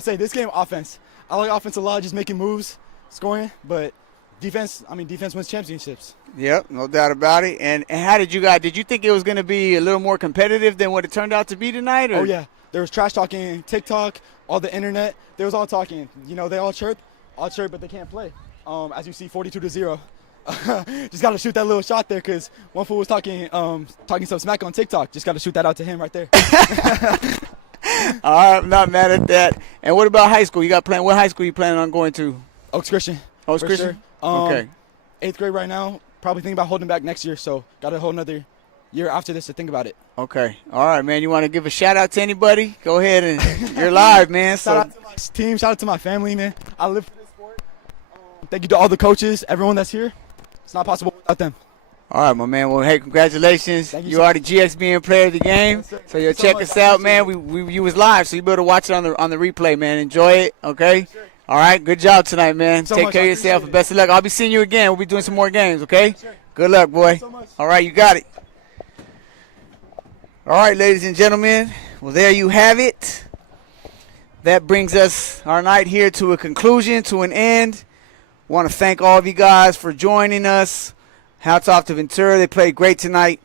say this game, offense. I like offense a lot, just making moves, scoring, but defense wins championships. Yep, no doubt about it. And how did you think it was going to be a little more competitive than what it turned out to be tonight? Or? Oh, yeah. There was trash talking, TikTok, all the internet. They was all talking. You know, they all chirp, but they can't play. As you see, 42-0. Just got to shoot that little shot there because one fool was talking some smack on TikTok. Just got to shoot that out to him right there. All right, I'm not mad at that. And what about high school? What high school are you planning on going to? Oaks Christian. Oaks Christian? Sure. Okay. 8th grade right now. Probably thinking about holding back next year, so got a whole another year after this to think about it. Okay. All right, man. You want to give a shout-out to anybody? Go ahead, and you're live, man. Shout out to my team. Shout out to my family, man. I live for this sport. Thank you to all the coaches, everyone that's here. It's not possible without them. All right, my man. Well, hey, congratulations. Thank you You so are the GXBN player of the game. Yes, sir. So you'll Thank you so check much. us I out, appreciate man. You was live, so you better watch it on the replay, man. Enjoy it, okay? Yes, sir. All right, good job tonight, man. So Take much. care I of yourself, appreciate and it. best of luck. I'll be seeing you again. We'll be doing some more games, okay? Yes, sir. Good luck, boy. Thank you so much. All right, you got it. All right, ladies and gentlemen. Well, there you have it. That brings us our night here to a conclusion, to an end. Want to thank all of you guys for joining us. Hats off to Ventura. They played great tonight.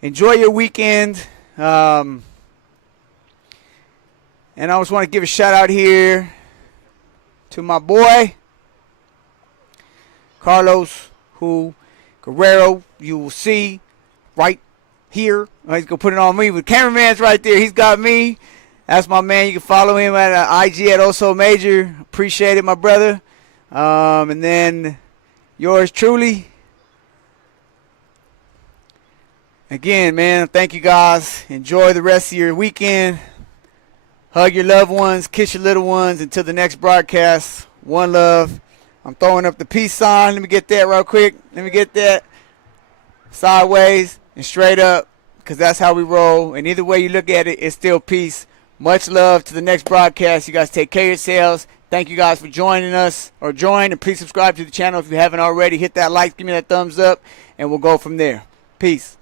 Enjoy your weekend. And I just want to give a shout out here to my boy, Carlos Guerrero. You will see right here. He's going to put it on me. But cameraman's right there. He's got me. That's my man. You can follow him at IG at Oso Major. Appreciate it, my brother. And then yours truly. Again, man, thank you guys. Enjoy the rest of your weekend. Hug your loved ones. Kiss your little ones. Until the next broadcast, one love. I'm throwing up the peace sign. Let me get that real quick. Let me get that. Sideways and straight up, because that's how we roll. And either way you look at it, it's still peace. Much love to the next broadcast. You guys take care of yourselves. Thank you guys for joining us, or join, and please subscribe to the channel if you haven't already. Hit that like, give me that thumbs up, and we'll go from there. Peace.